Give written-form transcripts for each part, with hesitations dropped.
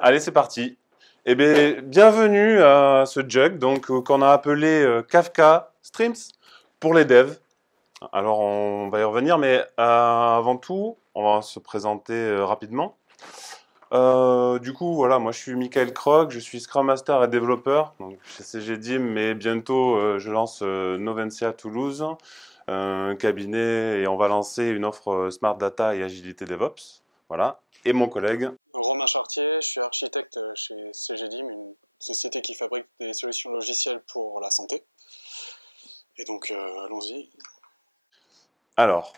Allez, c'est parti. Eh bien, bienvenue à ce jug qu'on a appelé Kafka Streams pour les devs. Alors, on va y revenir, mais avant tout, on va se présenter rapidement. Du coup, voilà, moi je suis Michael Krog, je suis Scrum Master et développeur donc, chez CGDIM, mais bientôt je lance Novencia Toulouse, un cabinet, et on va lancer une offre Smart Data et Agilité DevOps. Voilà. Et mon collègue. Romain Chartier, je suis architecte chez CGDIM, une société qui fabrique des solutions logicielles pour la santé. Et donc, allons-y. Alors,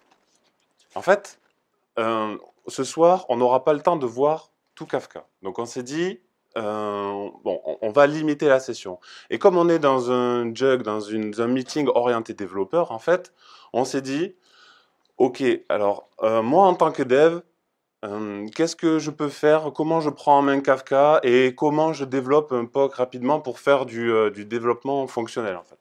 en fait, ce soir, on n'aura pas le temps de voir tout Kafka. Donc on s'est dit, bon, on va limiter la session. Et comme on est dans un jug, dans un meeting orienté développeur, en fait, on s'est dit, ok, alors moi en tant que dev, qu'est-ce que je peux faire? Comment je prends en main Kafka et comment je développe un POC rapidement pour faire du développement fonctionnel en fait.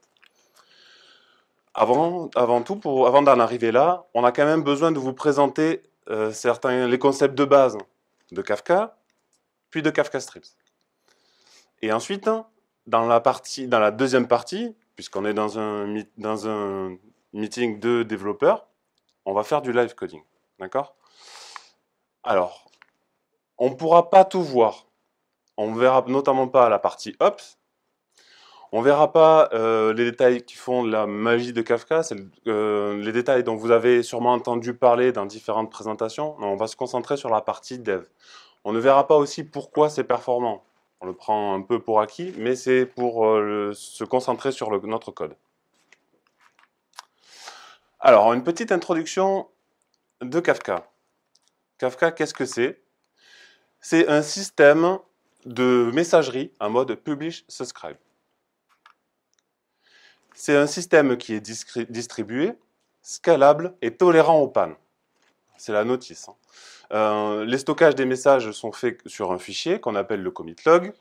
Avant tout, avant d'en arriver là, on a quand même besoin de vous présenter les concepts de base de Kafka, puis de Kafka Streams. Et ensuite, dans la deuxième partie, puisqu'on est dans un meeting de développeurs, on va faire du live coding. D'accord? Alors, on ne pourra pas tout voir. On ne verra notamment pas la partie Ops. On ne verra pas les détails qui font la magie de Kafka, c'est les détails dont vous avez sûrement entendu parler dans différentes présentations. Non, on va se concentrer sur la partie dev. On ne verra pas aussi pourquoi c'est performant. On le prend un peu pour acquis, mais c'est pour se concentrer sur notre code. Alors, une petite introduction de Kafka. Kafka, qu'est-ce que c'est? C'est un système de messagerie en mode publish-subscribe. C'est un système qui est distribué, scalable et tolérant aux pannes. C'est la notice. Les stockages des messages sont faits sur un fichier qu'on appelle le commit log.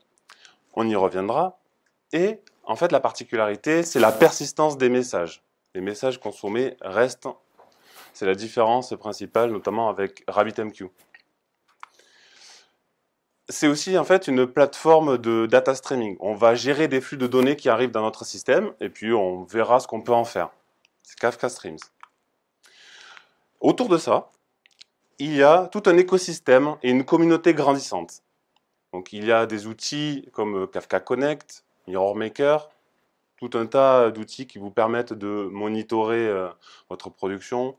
On y reviendra. Et en fait, la particularité, c'est la persistance des messages. Les messages consommés restent. C'est la différence principale, notamment avec RabbitMQ. C'est aussi en fait une plateforme de data streaming. On va gérer des flux de données qui arrivent dans notre système et puis on verra ce qu'on peut en faire. C'est Kafka Streams. Autour de ça, il y a tout un écosystème et une communauté grandissante. Donc il y a des outils comme Kafka Connect, MirrorMaker, tout un tas d'outils qui vous permettent de monitorer votre production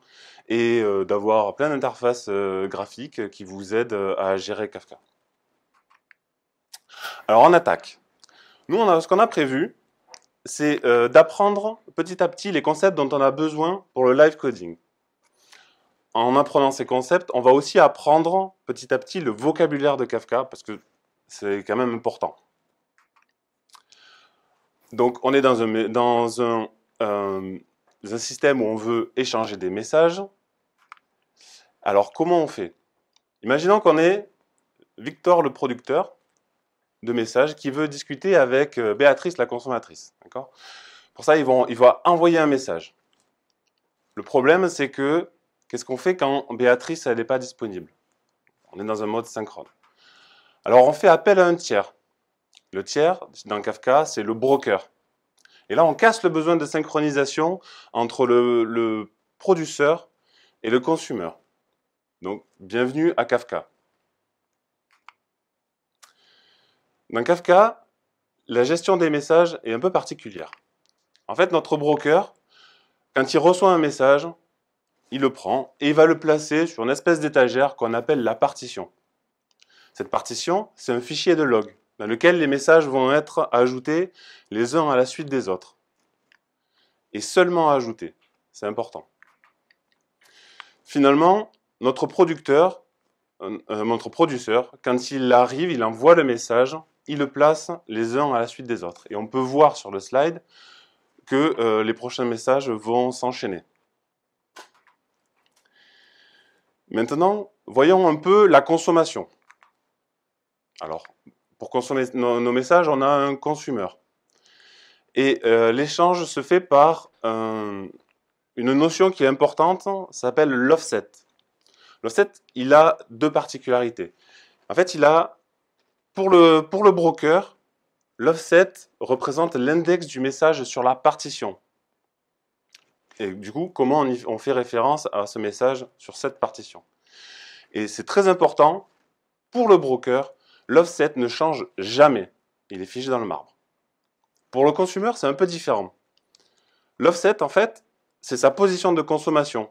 et d'avoir plein d'interfaces graphiques qui vous aident à gérer Kafka. Alors on attaque. Nous, ce qu'on a prévu, c'est d'apprendre petit à petit les concepts dont on a besoin pour le live coding. En apprenant ces concepts, on va aussi apprendre petit à petit le vocabulaire de Kafka, parce que c'est quand même important. Donc on est dans un système où on veut échanger des messages. Alors comment on fait? Imaginons qu'on est Victor le producteur de messages qui veut discuter avec Béatrice la consommatrice. D'accord? Pour ça, il va envoyer un message. Le problème, c'est que qu'est-ce qu'on fait quand Béatrice n'est pas disponible? On est dans un mode synchrone. Alors on fait appel à un tiers. Le tiers, dans Kafka, c'est le broker. Et là, on casse le besoin de synchronisation entre le producteur et le consumer. Donc, bienvenue à Kafka. Dans Kafka, la gestion des messages est un peu particulière. En fait, notre broker, quand il reçoit un message, il le prend et il va le placer sur une espèce d'étagère qu'on appelle la partition. Cette partition, c'est un fichier de log dans lequel les messages vont être ajoutés les uns à la suite des autres. Et seulement ajoutés. C'est important. Finalement, notre producteur, quand il arrive, il envoie le message, il le place les uns à la suite des autres. Et on peut voir sur le slide que les prochains messages vont s'enchaîner. Maintenant, voyons un peu la consommation. Alors, pour consommer nos messages, on a un consumer. Et l'échange se fait par une notion qui est importante, ça s'appelle l'offset. L'offset, il a deux particularités. En fait, il a Pour le broker, l'offset représente l'index du message sur la partition. Et du coup, comment on fait référence à ce message sur cette partition. Et c'est très important, pour le broker, l'offset ne change jamais. Il est figé dans le marbre. Pour le consumer, c'est un peu différent. L'offset, en fait, c'est sa position de consommation.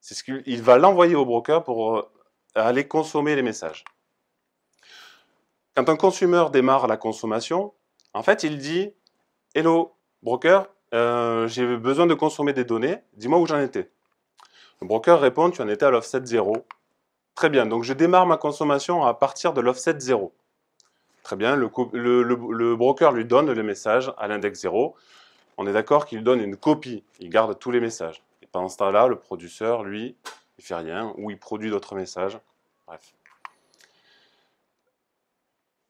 C'est ce qu'il va l'envoyer au broker pour aller consommer les messages. Quand un consumer démarre la consommation, en fait, il dit « Hello, broker, j'ai besoin de consommer des données, dis-moi où j'en étais. » Le broker répond « Tu en étais à l'offset 0. » Très bien, donc je démarre ma consommation à partir de l'offset 0. Très bien, le broker lui donne le message à l'index 0. On est d'accord qu'il donne une copie, il garde tous les messages. Et pendant ce temps-là, le producteur, lui, il fait rien, ou il produit d'autres messages. Bref.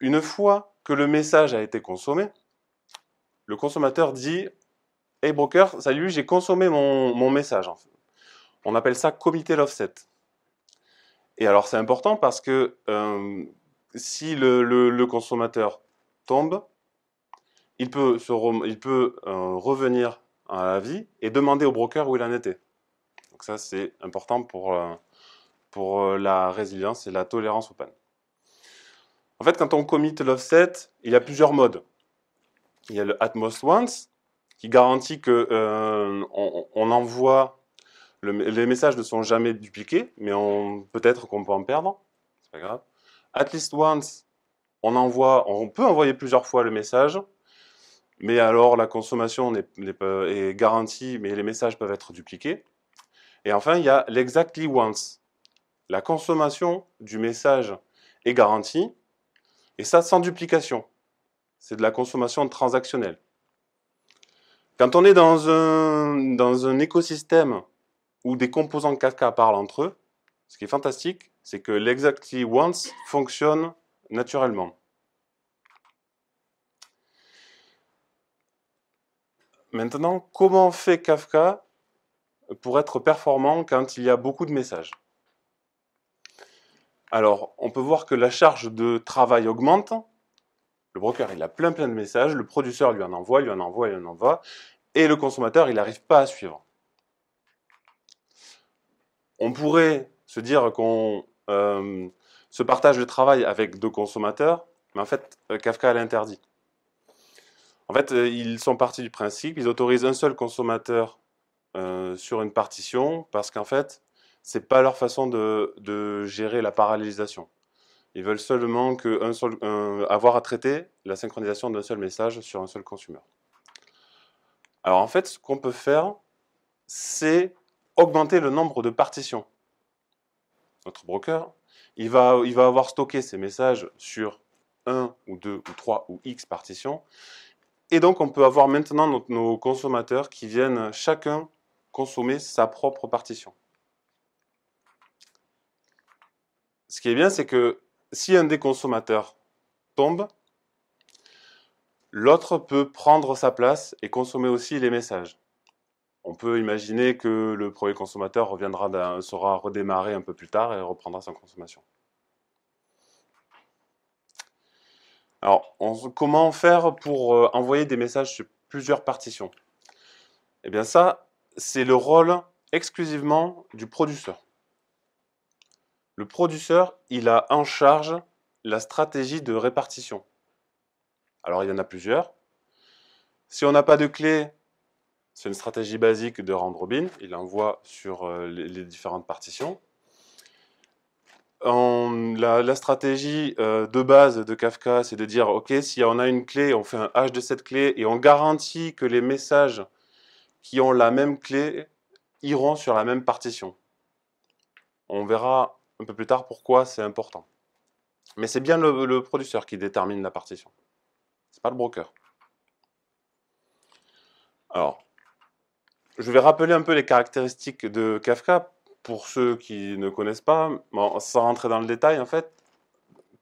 Une fois que le message a été consommé, le consommateur dit « Hey broker, salut, j'ai consommé mon message. » On appelle ça committed offset. Et alors c'est important parce que si le consommateur tombe, il peut revenir à la vie et demander au broker où il en était. Donc ça c'est important pour la résilience et la tolérance aux pannes. En fait, quand on commit l'offset, il y a plusieurs modes. Il y a le at most once, qui garantit que on envoie, les messages ne sont jamais dupliqués, mais peut-être qu'on peut en perdre, c'est pas grave. At least once, on peut envoyer plusieurs fois le message, mais alors la consommation est garantie, mais les messages peuvent être dupliqués. Et enfin, il y a l'exactly once. La consommation du message est garantie, et ça sans duplication. C'est de la consommation transactionnelle. Quand on est dans un écosystème où des composants Kafka parlent entre eux, ce qui est fantastique, c'est que l'exactly once fonctionne naturellement. Maintenant, comment fait Kafka pour être performant quand il y a beaucoup de messages? Alors, on peut voir que la charge de travail augmente. Le broker, il a plein de messages, le producteur lui en envoie, et le consommateur, il n'arrive pas à suivre. On pourrait se dire qu'on se partage le travail avec deux consommateurs, mais en fait, Kafka l'interdit. En fait, ils sont partis du principe, ils autorisent un seul consommateur sur une partition, parce qu'en fait, c'est pas leur façon de gérer la parallélisation. Ils veulent seulement avoir à traiter la synchronisation d'un seul message sur un seul consumer. Alors en fait, ce qu'on peut faire, c'est augmenter le nombre de partitions. Notre broker, il va avoir stocké ces messages sur 1 ou 2 ou 3 ou X partitions. Et donc, on peut avoir maintenant nos consommateurs qui viennent chacun consommer sa propre partition. Ce qui est bien, c'est que si un des consommateurs tombe, l'autre peut prendre sa place et consommer aussi les messages. On peut imaginer que le premier consommateur sera redémarré un peu plus tard et reprendra sa consommation. Alors, comment faire pour envoyer des messages sur plusieurs partitions? Eh bien ça, c'est le rôle exclusivement du producteur. Le producteur, il a en charge la stratégie de répartition. Alors, il y en a plusieurs. Si on n'a pas de clé, c'est une stratégie basique de round robin. Il envoie sur les différentes partitions. La stratégie de base de Kafka, c'est de dire, OK, si on a une clé, on fait un hash de cette clé et on garantit que les messages qui ont la même clé iront sur la même partition. On verra un peu plus tard pourquoi c'est important. Mais c'est bien le producteur qui détermine la partition. C'est pas le broker. Alors, je vais rappeler un peu les caractéristiques de Kafka pour ceux qui ne connaissent pas. Bon, sans rentrer dans le détail, en fait,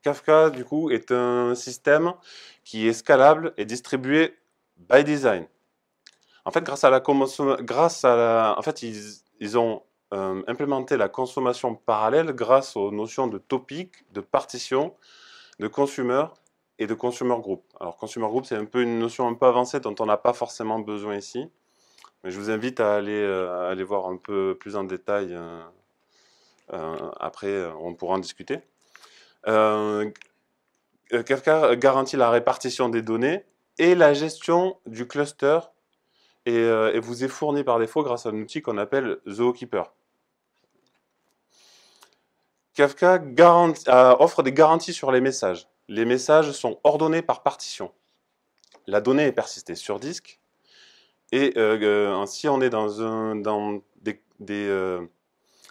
Kafka, du coup, est un système qui est scalable et distribué by design. En fait, ils ont implémenté la consommation parallèle grâce aux notions de topic, de partition de consumer et de consumer group. Alors consumer group, c'est un peu une notion un peu avancée dont on n'a pas forcément besoin ici, mais je vous invite à aller voir un peu plus en détail. Après, on pourra en discuter. Kafka garantit la répartition des données et la gestion du cluster et vous est fourni par défaut grâce à un outil qu'on appelle Zookeeper. Kafka offre des garanties sur les messages. Les messages sont ordonnés par partition. La donnée est persistée sur disque et si on est dans des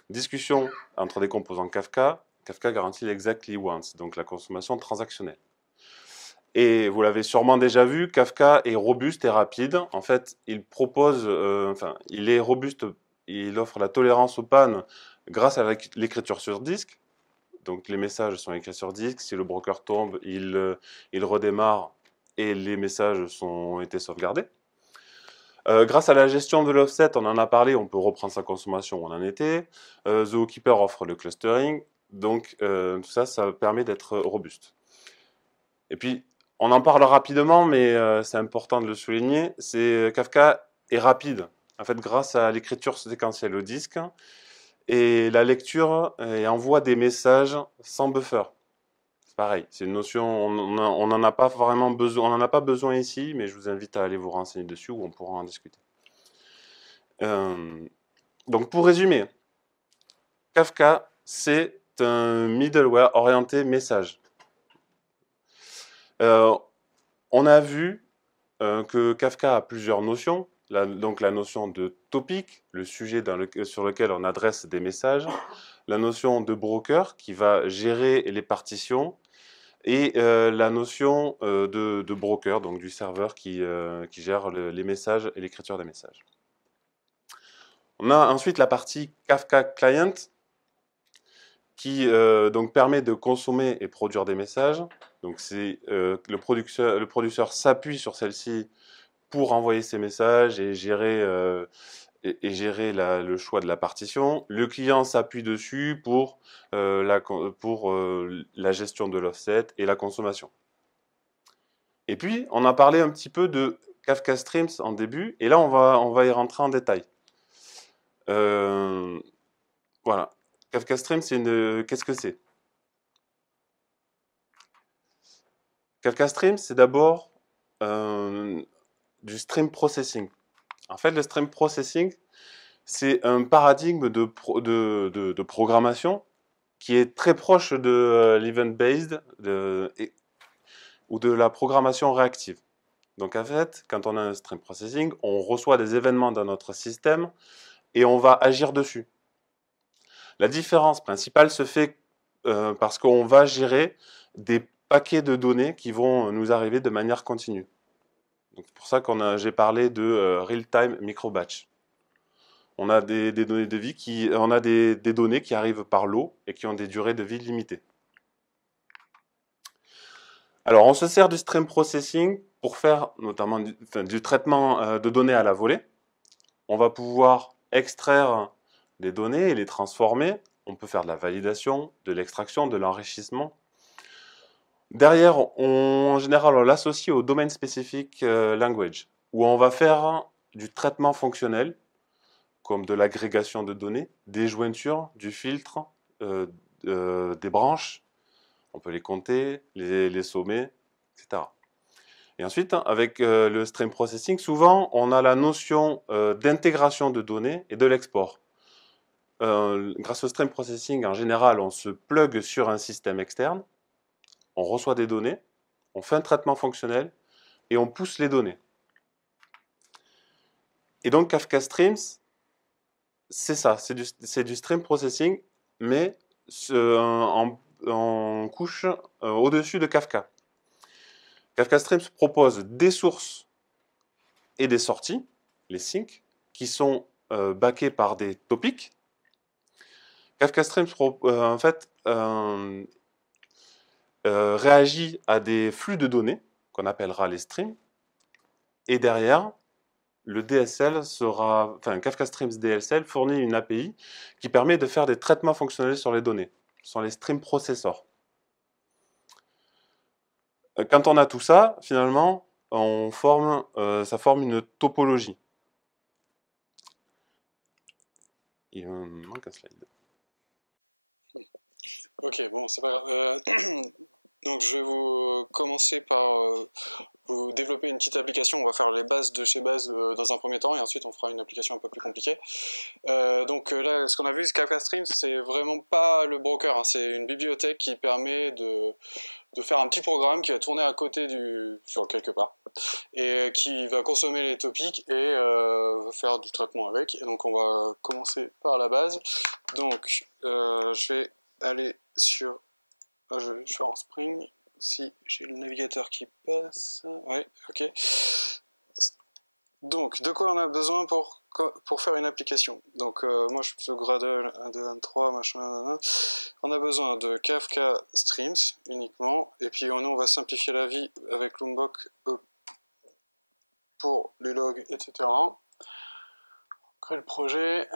discussions entre des composants Kafka, Kafka garantit l'exactly once, donc la consommation transactionnelle. Et vous l'avez sûrement déjà vu, Kafka est robuste et rapide. En fait, il est robuste, il offre la tolérance aux pannes grâce à l'écriture sur disque. Donc les messages sont écrits sur disque. Si le broker tombe, il redémarre et les messages ont été sauvegardés. Grâce à la gestion de l'offset, on en a parlé, on peut reprendre sa consommation où on en était. Zookeeper offre le clustering. Donc tout ça, ça permet d'être robuste. Et puis, on en parle rapidement, mais c'est important de le souligner. Kafka est rapide, en fait, grâce à l'écriture séquentielle au disque et la lecture et envoie des messages sans buffer. C'est pareil, c'est une notion, on n'en a pas vraiment besoin, on n'en a pas besoin ici, mais je vous invite à aller vous renseigner dessus où on pourra en discuter. Donc, pour résumer, Kafka, c'est un middleware orienté message. On a vu que Kafka a plusieurs notions. Donc la notion de topic, le sujet sur lequel on adresse des messages, la notion de broker qui va gérer les partitions, et la notion de broker, donc du serveur qui gère les messages et l'écriture des messages. On a ensuite la partie Kafka Client qui donc permet de consommer et produire des messages. Donc le producteur s'appuie sur celle-ci pour envoyer ces messages et gérer le choix de la partition. Le client s'appuie dessus pour la gestion de l'offset et la consommation. Et puis, on a parlé un petit peu de Kafka Streams en début, et là, on va y rentrer en détail. Voilà. Kafka Streams, qu'est-ce que c'est? Kafka Streams, c'est d'abord du stream processing. En fait, le stream processing, c'est un paradigme de programmation qui est très proche de l'event-based ou de la programmation réactive. Donc en fait, quand on a un stream processing, on reçoit des événements dans notre système et on va agir dessus. La différence principale se fait parce qu'on va gérer des paquets de données qui vont nous arriver de manière continue. C'est pour ça que j'ai parlé de real-time micro-batch. On a des données de vie on a des données qui arrivent par lot et qui ont des durées de vie limitées. Alors, on se sert du stream processing pour faire notamment du traitement de données à la volée. On va pouvoir extraire des données et les transformer. On peut faire de la validation, de l'extraction, de l'enrichissement. Derrière, en général, on l'associe au domaine spécifique language, où on va faire du traitement fonctionnel, comme de l'agrégation de données, des jointures, du filtre, des branches. On peut les compter, les sommer, etc. Et ensuite, avec le stream processing, souvent, on a la notion d'intégration de données et de l'export. Grâce au stream processing, en général, on se plug sur un système externe, on reçoit des données, on fait un traitement fonctionnel et on pousse les données. Et donc, Kafka Streams, c'est ça, c'est du stream processing, mais en couche au-dessus de Kafka. Kafka Streams propose des sources et des sorties, les sinks, qui sont backés par des topics. Kafka Streams, en fait, réagit à des flux de données, qu'on appellera les streams, et derrière, le DSL Kafka Streams DSL fournit une API qui permet de faire des traitements fonctionnels sur les données. Ce sont les stream processors. quand on a tout ça, finalement, ça forme une topologie. Il me manque un slide. Ok, bon, c'est pas grave. Donc je vais vous commencer par vous développer une petite application. On va faire les bases de chez base dans un premier temps et ensuite on fera une application un peu plus compliquée. Donc là, ce qu'on a vu, Kafka Streams, c'est vraiment pas le broker, hein. C'est une bibliothèque qui permet de faire un petit programme qui va tourner à côté sur quelque part et qui va consommer les topics et faire du traitement avec. Et donc on va commencer par la base. Donc je vais aller sur... je vais faire en Spring, si j'ai le navigateur qui passe. Ouais, ok. Donc, de quoi on a besoin pour faire une application? Donc, moi je suis plutôt Gradle 1, 2, 1, 3, machin, nanana. On a besoin de Kafka Streams uniquement, et puis nous on va simplifier la vie avec Lombok pour les logs, etc. On crée le projet.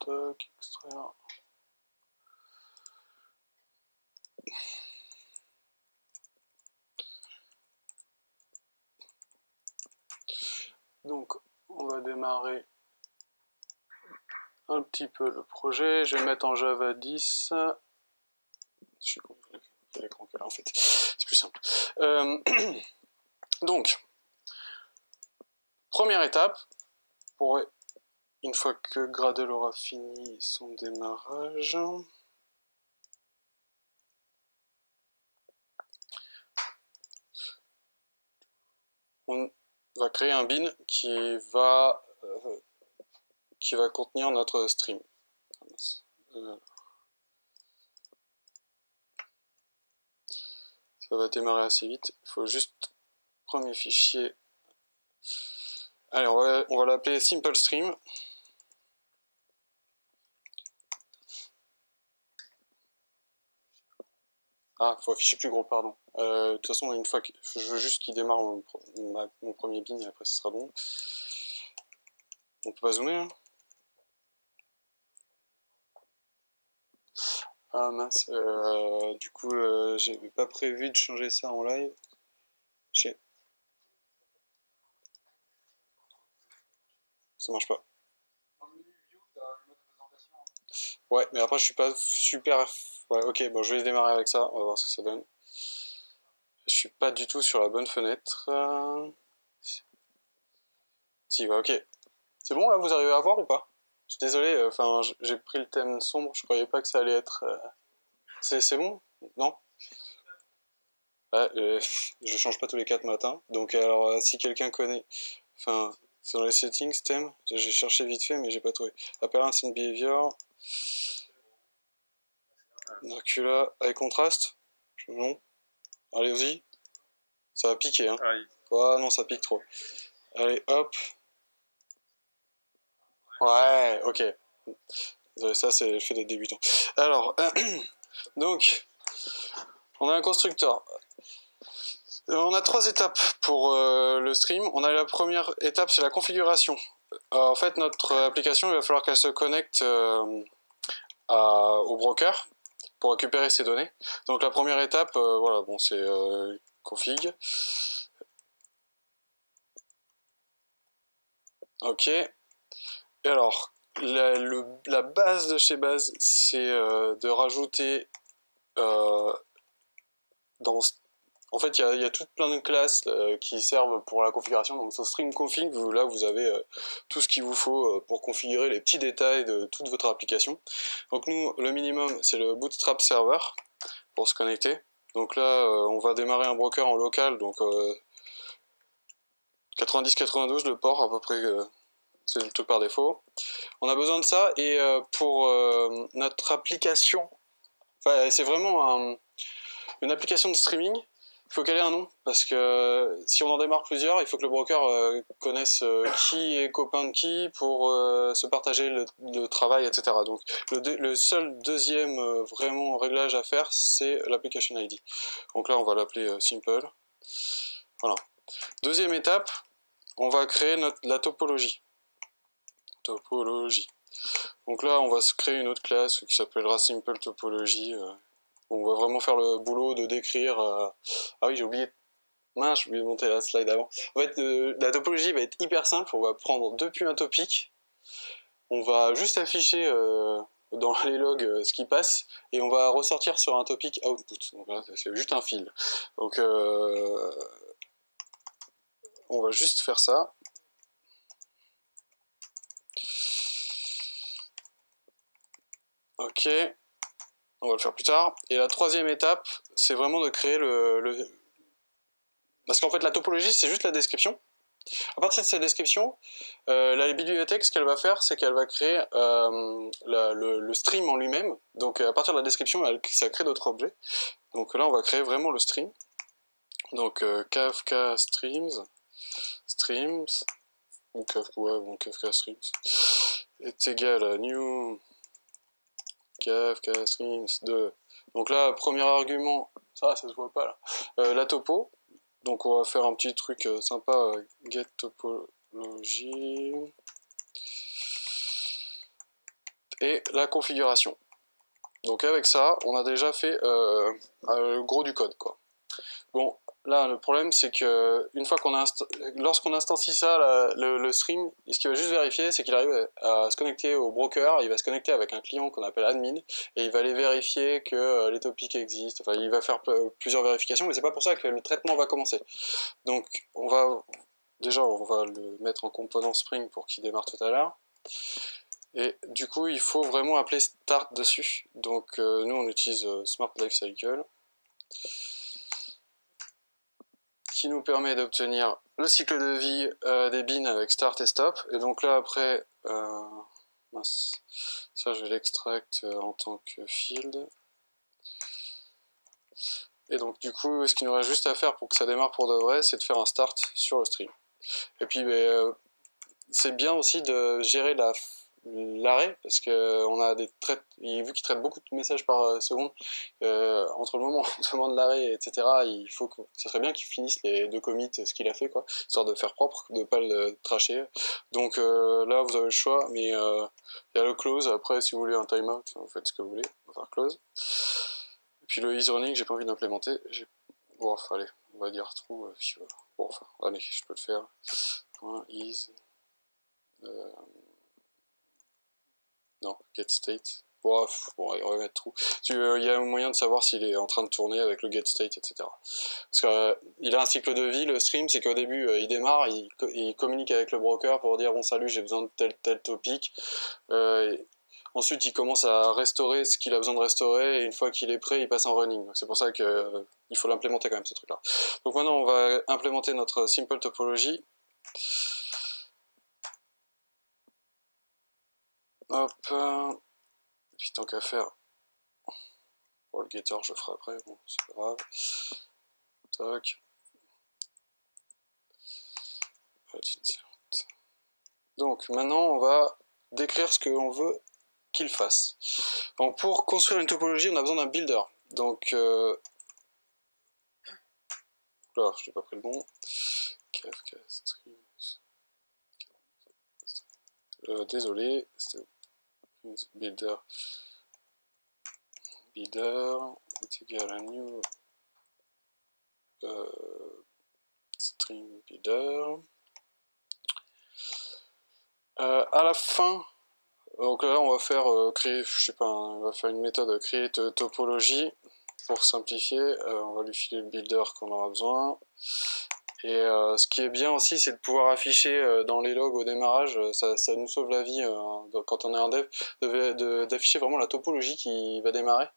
Toc, extraire. Donc, on va démarrer un petit peu le projet. Je vais mettre en Java 10. Je suis con, il y a l'écran qui est là en fait. C'est plus simple. Donc, première étape, une fois que Gradle aura fini son démarrage, on va créer un bin qui va contenir notre stream. Ça va démarrer assez vite. Il faut juste premier fichier. Allez, on va l'appeler Simple Stream. Ah, faut afficher plus gros, pardon. De toute façon, une fois que je veux juste qu'il démarre mon premier bin et après ce sera bon. On peut pas zoomer, hein. Ah mince, du coup, j'avais pas prévu de changer ça en live. Ça marche pas. Ouais, mais après je suis pas super... Ouais, ok, bon, je vais démarrer avec ça, on va voir ce que ça donne. Je suis pas du tout sur la bonne fenêtre. Si, bah ok. C'est bon là, vous arrivez à voir ou pas? Je suis désolé, enfin, j'ai pris le thème sombre, je croyais pas que ça allait être... C'est bon? Non? Ouais, je change pas tous les 4 matins, donc alors si quelqu'un connaît... Enfin, c'est dans les settings, thème, j'ai cherché vite fait mais j'ai pas trouvé. Appearance and behavior... Dracula, avec contraste? Non? Allez-y. Ça va piquer, hein. Oh non, ça pique trop. Allez, hop. Ouais, ok. Désolé, ça c'est le fait d'être débutant. Alors, donc, on a un constructeur. On a 3 étapes pour le stream. On a la première étape, c'est la configuration. En fait, notre application, il va falloir qu'elle se connecte au broker pour récupérer ses données. Donc la première étape, voilà, bon, c'est config. Ok. Et alors, la base de chez base, c'est de rajouter en fait, il y a tout plein de classes qui servent pour la configuration. Donc, sur Stream Config, là, vous avez tout ce qu'il vous faut pour configurer les petits détails de toute votre application. Donc, nous, le minimum, c'est le Bootstrap Server pour se connecter. Donc là, on va démarrer un broker en local, donc 90-92 le port à peu près, c'est le truc par défaut. On a besoin de ça et pour notre application, enfin, c'est vraiment une application de streaming. Il faut qu'elle ait un nom, parce que si on en démarre plusieurs, il faut que le broker connaisse qui est copain de qui pour se partager le travail, etc. Donc le seul deuxième vraiment réglage à faire, c'est l'application ID. Donc là, on va l'appeler Simple. Voilà. Deuxième étape, on va créer la topologie. Topologie. Donc là, on va se créer une autre classe qui s'appellera Simple Topology. On va vraiment faire le boulot de décrire... Ah oui, j'ai oublié... Mince, j'ai oublié de monter la slide avant. En fait, la topologie va être hyper simple. On va prendre depuis un topic. On va juste afficher dans les logs ce qui passe. Et on va ressortir sur un topic output. Donc là, c'est juste un fil. Donc, on va juste faire ça. Ok. On va le faire plus tard. Et la troisième étape, c'est vraiment de créer Parce qu'en fait, la topologie, c'est juste la description. À partir de cette description, la bibliothèque, ce qu'elle va faire, c'est qu'elle va créer le stream en lui-même. Donc, à partir de la description, ça crée d'autres objets. Donc là, on va créer vraiment le stream. Donc, Kafka streams, ou Kafka streams, est égal à new Kafka streams 2. Donc là, premier argument, ça se voit pas là, la topo. Donc on va faire un petit truc sympa, get topology, et la configuration. Donc avec ça, on a déjà fait le gros du code, quoi. Bon, là le problème c'est que une fois lorsqu'on instancie ça, le stream, ce qu'il va juste vérifier, c'est qu'il arrive à se connecter au broker. Il va se connecter avec un client qu'on appelle admin, et il va aller vérifier que les topics existent. Enfin, il va faire plusieurs vérifications, mais c'est pas pour ça que le traitement va commencer. Donc on va le mettre en composant Spring pour qu'il démarre tout à l'heure. Et du coup, il faut vraiment appeler start dessus. Donc nous on utilise Smart Lifecycle, qui nous permet d'obtenir le cycle de vie des bins avec start et stop. Et donc là après, ça je vais l'extract en tant que field. Et donc du coup, ce qu'il nous reste juste à faire pour que ça démarre pour de vrai, c'est de faire un start sur le stream. Et puis c'est bien aussi de gérer l'arrêt, parce que on a vu qu'il traite beaucoup de messages par seconde, entre le moment où on demande l'arrêt, etc., ça serait bien qu'il finisse les deux commits, ce qu'il a fait, quoi, histoire de faire propre, de pas le tracher. Donc là, vous avez le choix, mais il y a le close. Après, si vous voulez un timeout, vous faites ce que vous voulez. On va faire close. Et puis le isRunning, j'ai pas envie d'implémenter. Bon, allez, on va dire true. Bon, enfin, allez, je peux le faire. .is non, getState. Bon, on va mettre true. Il y a un moyen de savoir s'il est en train de tourner avec le getState, etc. Parce qu'il a un cycle de vie, le stream, c'est qu'au début, il démarre, il communique avec le broker pour dire « Bon, salut, j'ai besoin de tel topic ». Ensuite, il commence à restaurer ce qu'il a besoin de restaurer, et une fois qu'il est prêt, il passe en running. C'est pour ça qu'il faut l'implémenter quand même, ce truc-là. Donc maintenant, on va implémenter notre simple topology. Hop, et puis tant qu'à faire, pour le getter je le ferai après, bon c'est pas grave. Tac. Donc maintenant on va décrire ce que l'on veut qu'il fasse. Donc pour construire une topologie, on a besoin d'un builder. Donc là, je n'ai pas pris le bon. Kafka streams. Désolé, c'était builder est égal à new string builder. À la fin, donc là on va faire créer, je sais pas, on va faire une méthode create topology pour simplifier. On va lui filer le builder qu'on aura besoin. Et ce qui est bien aussi, c'est de pouvoir afficher dans les logs au démarrage, ça nous sauve la vie quand on est en dev, d'afficher vraiment la topologie qui va démarrer.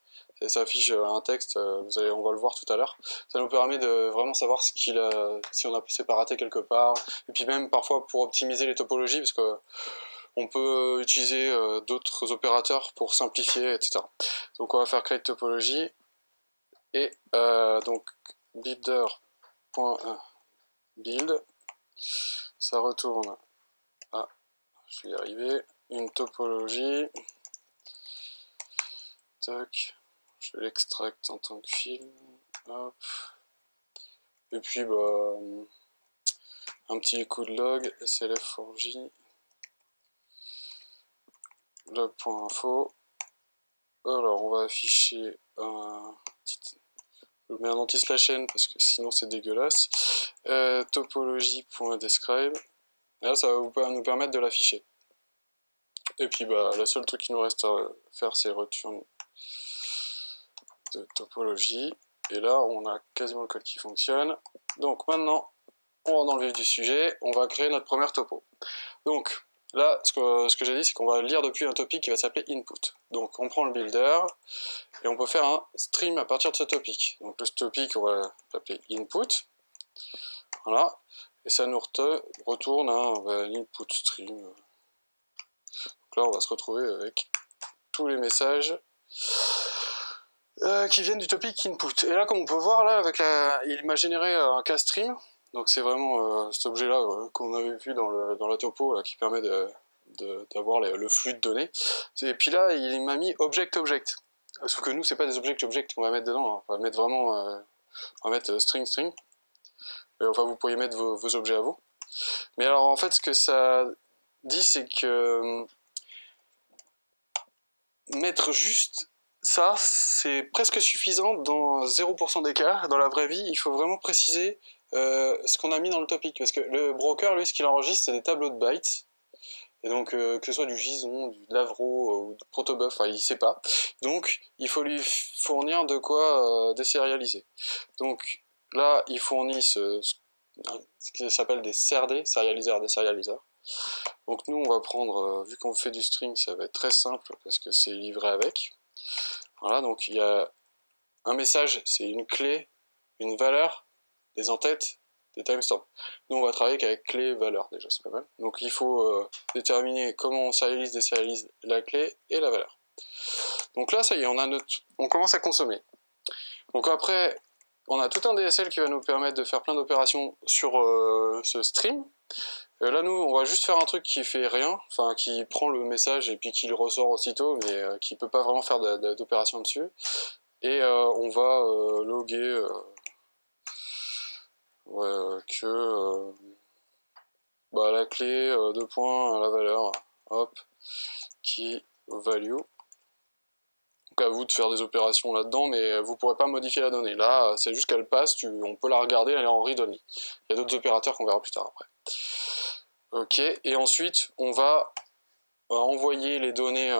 Et ça affiche un texte, on va le voir tout à l'heure. Ça nous permet de vraiment savoir si on a raté quelque part. Et puis même parfois pour optimiser les topologies, parce que on peut utiliser d'autres opérateurs pour simplifier, etc. Donc on va faire create topology. Et donc builder.build, ça retourne je vais y arriver, une topologie. Tac, je l'extracte en tant que fil. Hop. Et puis un petit coup de log slf4j. log.info. Alors, on va afficher un petit... Je mets un anti/n parce que sinon c'est dégueulasse. Topologie.describe. Et là, ça va nous permettre de l'afficher. Et puis, bah, le seul truc qui nous reste à faire, c'est return de topologie. Et là, on a quasiment le code qui fonctionne. Donc maintenant, on rentre dans le vif du sujet. On va créer notre première topo. Donc là, ce que j'ai dit, c'est qu'on va lire depuis un topic qui va s'appeler input. Donc on prend le builder et on peut faire un stream à partir de ce topic. Donc le topic, on va l'appeler input. Voilà. Et ça nous retourne un input stream. Donc là, on va se retrouver avec tous les messages qui viennent du topic input. Et là, comme on peut voir, là, il m'a généré un castream. Donc c'est vraiment cet objet-là qu'on avait vu dans la topo, là, qui permet d'avoir le flux de données. Et puis là, il m'a mis object. Sauf que nous, c'est pas des object qu'on va mettre dedans. Hein. On va mettre vraiment, on va mettre string. Et enfin, vous pourriez mettre vos objets à vous. Mais alors, en fait, ce que ça dit, c'est que mettre juste ça, c'est presque suffisant dans 0% des cas. Dans la vraie vie, il faut vraiment préciser ce qu'on a mis dans le topic. Parce que le broker, lui, ce qu'il enregistre, c'est des tableaux de bytes. Et donc, que ce soit du JSON, du Lavro ou du protobuf, il sait pas. Donc, il faut lui fournir de quoi désérialiser. Donc, là, il fournit ce qui s'appelle des CRD, serialiseurs, désérialiseurs. Donc, nous, on va prendre, vu qu'on fait du string, ça va être très simple parce que c'est livré avec. Voilà, donc il y a un message, c'est une clé, une valeur, des entêtes, des timestamps. Nous, on va travailler avec clé, valeur, déjà, c'est pas mal. Donc, il faut déterminer comment on désérialise la clé et la valeur. Donc là, ça y est, on commence à consommer. Donc après, on a tout un DSL qui va nous permettre de faire plein d'opérations sur ce stream. Là, nous, on va juste faire un truc qui fait rien, enfin, qui prend le message et puis qui le ressort aussitôt, mais qui peut pas vraiment faire d'opération dessus. Et on va loguer la clé, 2 points, la valeur, hop, qui value. Donc à vous de faire des opérations là-dedans, mais vous pourrez pas modifier la donnée. Là, c'est juste qu'elle passe, on peut la regarder, elle est en read-only. Il y a d'autres opérateurs qu'on verra plus tard après. Ok, et ensuite, on va envoyer les données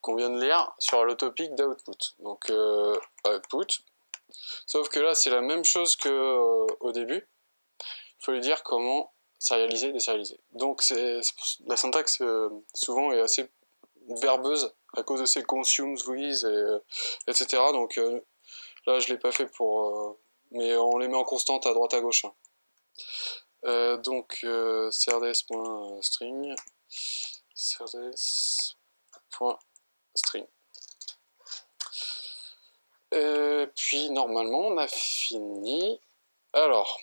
qu'on vient de lire sur le topic d'output. Donc, output. Sauf que là, c'est la même chose qu'au début. Il faut lui dire comment serialiser, désérialiser. Donc, la syntaxe, souvent, est assez verbeuse à cause de ces consumes with, etc. Donc, là, je ne l'ai pas fait mais on les met en constante à droite à gauche. Hein. Donc, crds.string, crds.string. Puis, normalement, on a fini. Alors,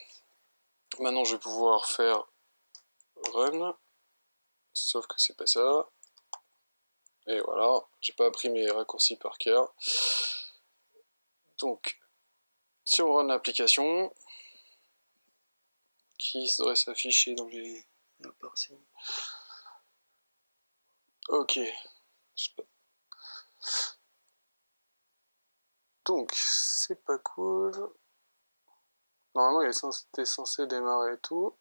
maintenant, je vais pouvoir faire run, sauf que c'est pas ça. Et voilà, j'ai pas appris mes raccourcis par cœur. Donc, si on run l'application, qui devrait s'afficher dans les parties. Ok. Donc, c'est pas cool. Normalement, il était censé démarrer et tout.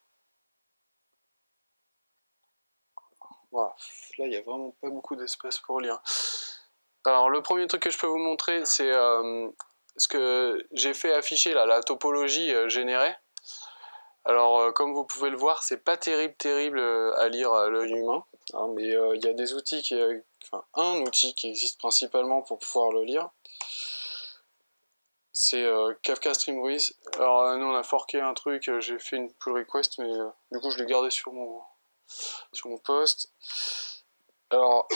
Voilà. Là, il n'y a vraiment pas beaucoup d'espace pour lire. Alors, le premier truc que je peux vous montrer, c'est ce que j'ai fait afficher, là, la topologie générée. Alors, comme vous pouvez le voir, c'est pas terrible à lire à l'œil humain, hein, mais il y a des outils un outil qui existe principalement pour pouvoir le lire. C'est Kafka Streamwiz. Alors, nous, on a forké un truc, j'ai fait une pull request, mais du coup, je l'ai gardé sur mon poste. Alors,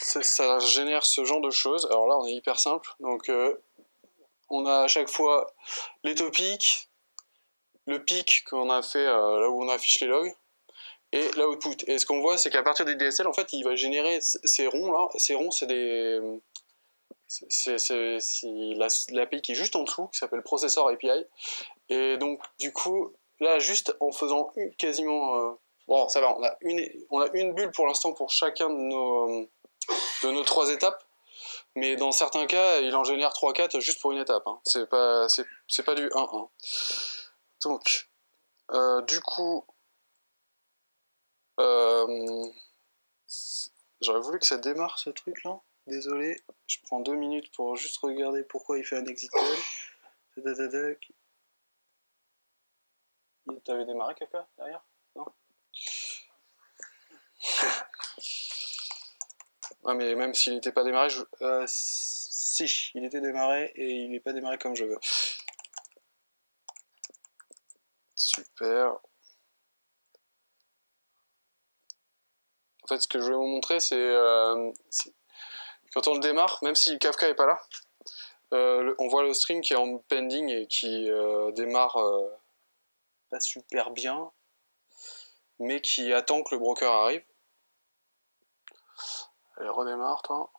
ça génère ce genre de choses. Alors là, on est hyper simple. Donc, on a à chaque fois les topics, le pic qu'on a fait là où on affiche les logs, et l'output. Et ce qu'on voit, c'est qu'à partir des DSL, en fait, il va générer ces ronds là. Ces ronds, c'est des... c'est l'API qui est juste en dessous, qui s'appelle Processor API. Et donc, du coup, là, juste en faisant quasiment... bon, ça va, on a une bulle pour l'instant pour chacun de de nos 3 étapes. Mais dans certains cas, il en génère 3-4 juste pour une étape. Hein. C'est pas du 1-1. Donc, du coup, j'aurais voulu que ça démarre ce truc-là. Désolé, je prends 2 minutes pour juste regarder pourquoi il fait un exit code. T'avais démarré quelqu'un derrière? Non. Ouais, mais même s'il n'était pas démarré, si, il était démarré et il n'est pas démarré comme je veux. Super. En fait, ce que je vais vous montrer, c'est quand on le démarre, même si Kafka n'est pas là, on voit le string qui est en pending et qui démarre pas super bien, mais qui attend que le broker arrive. Allez, redémarre, toi.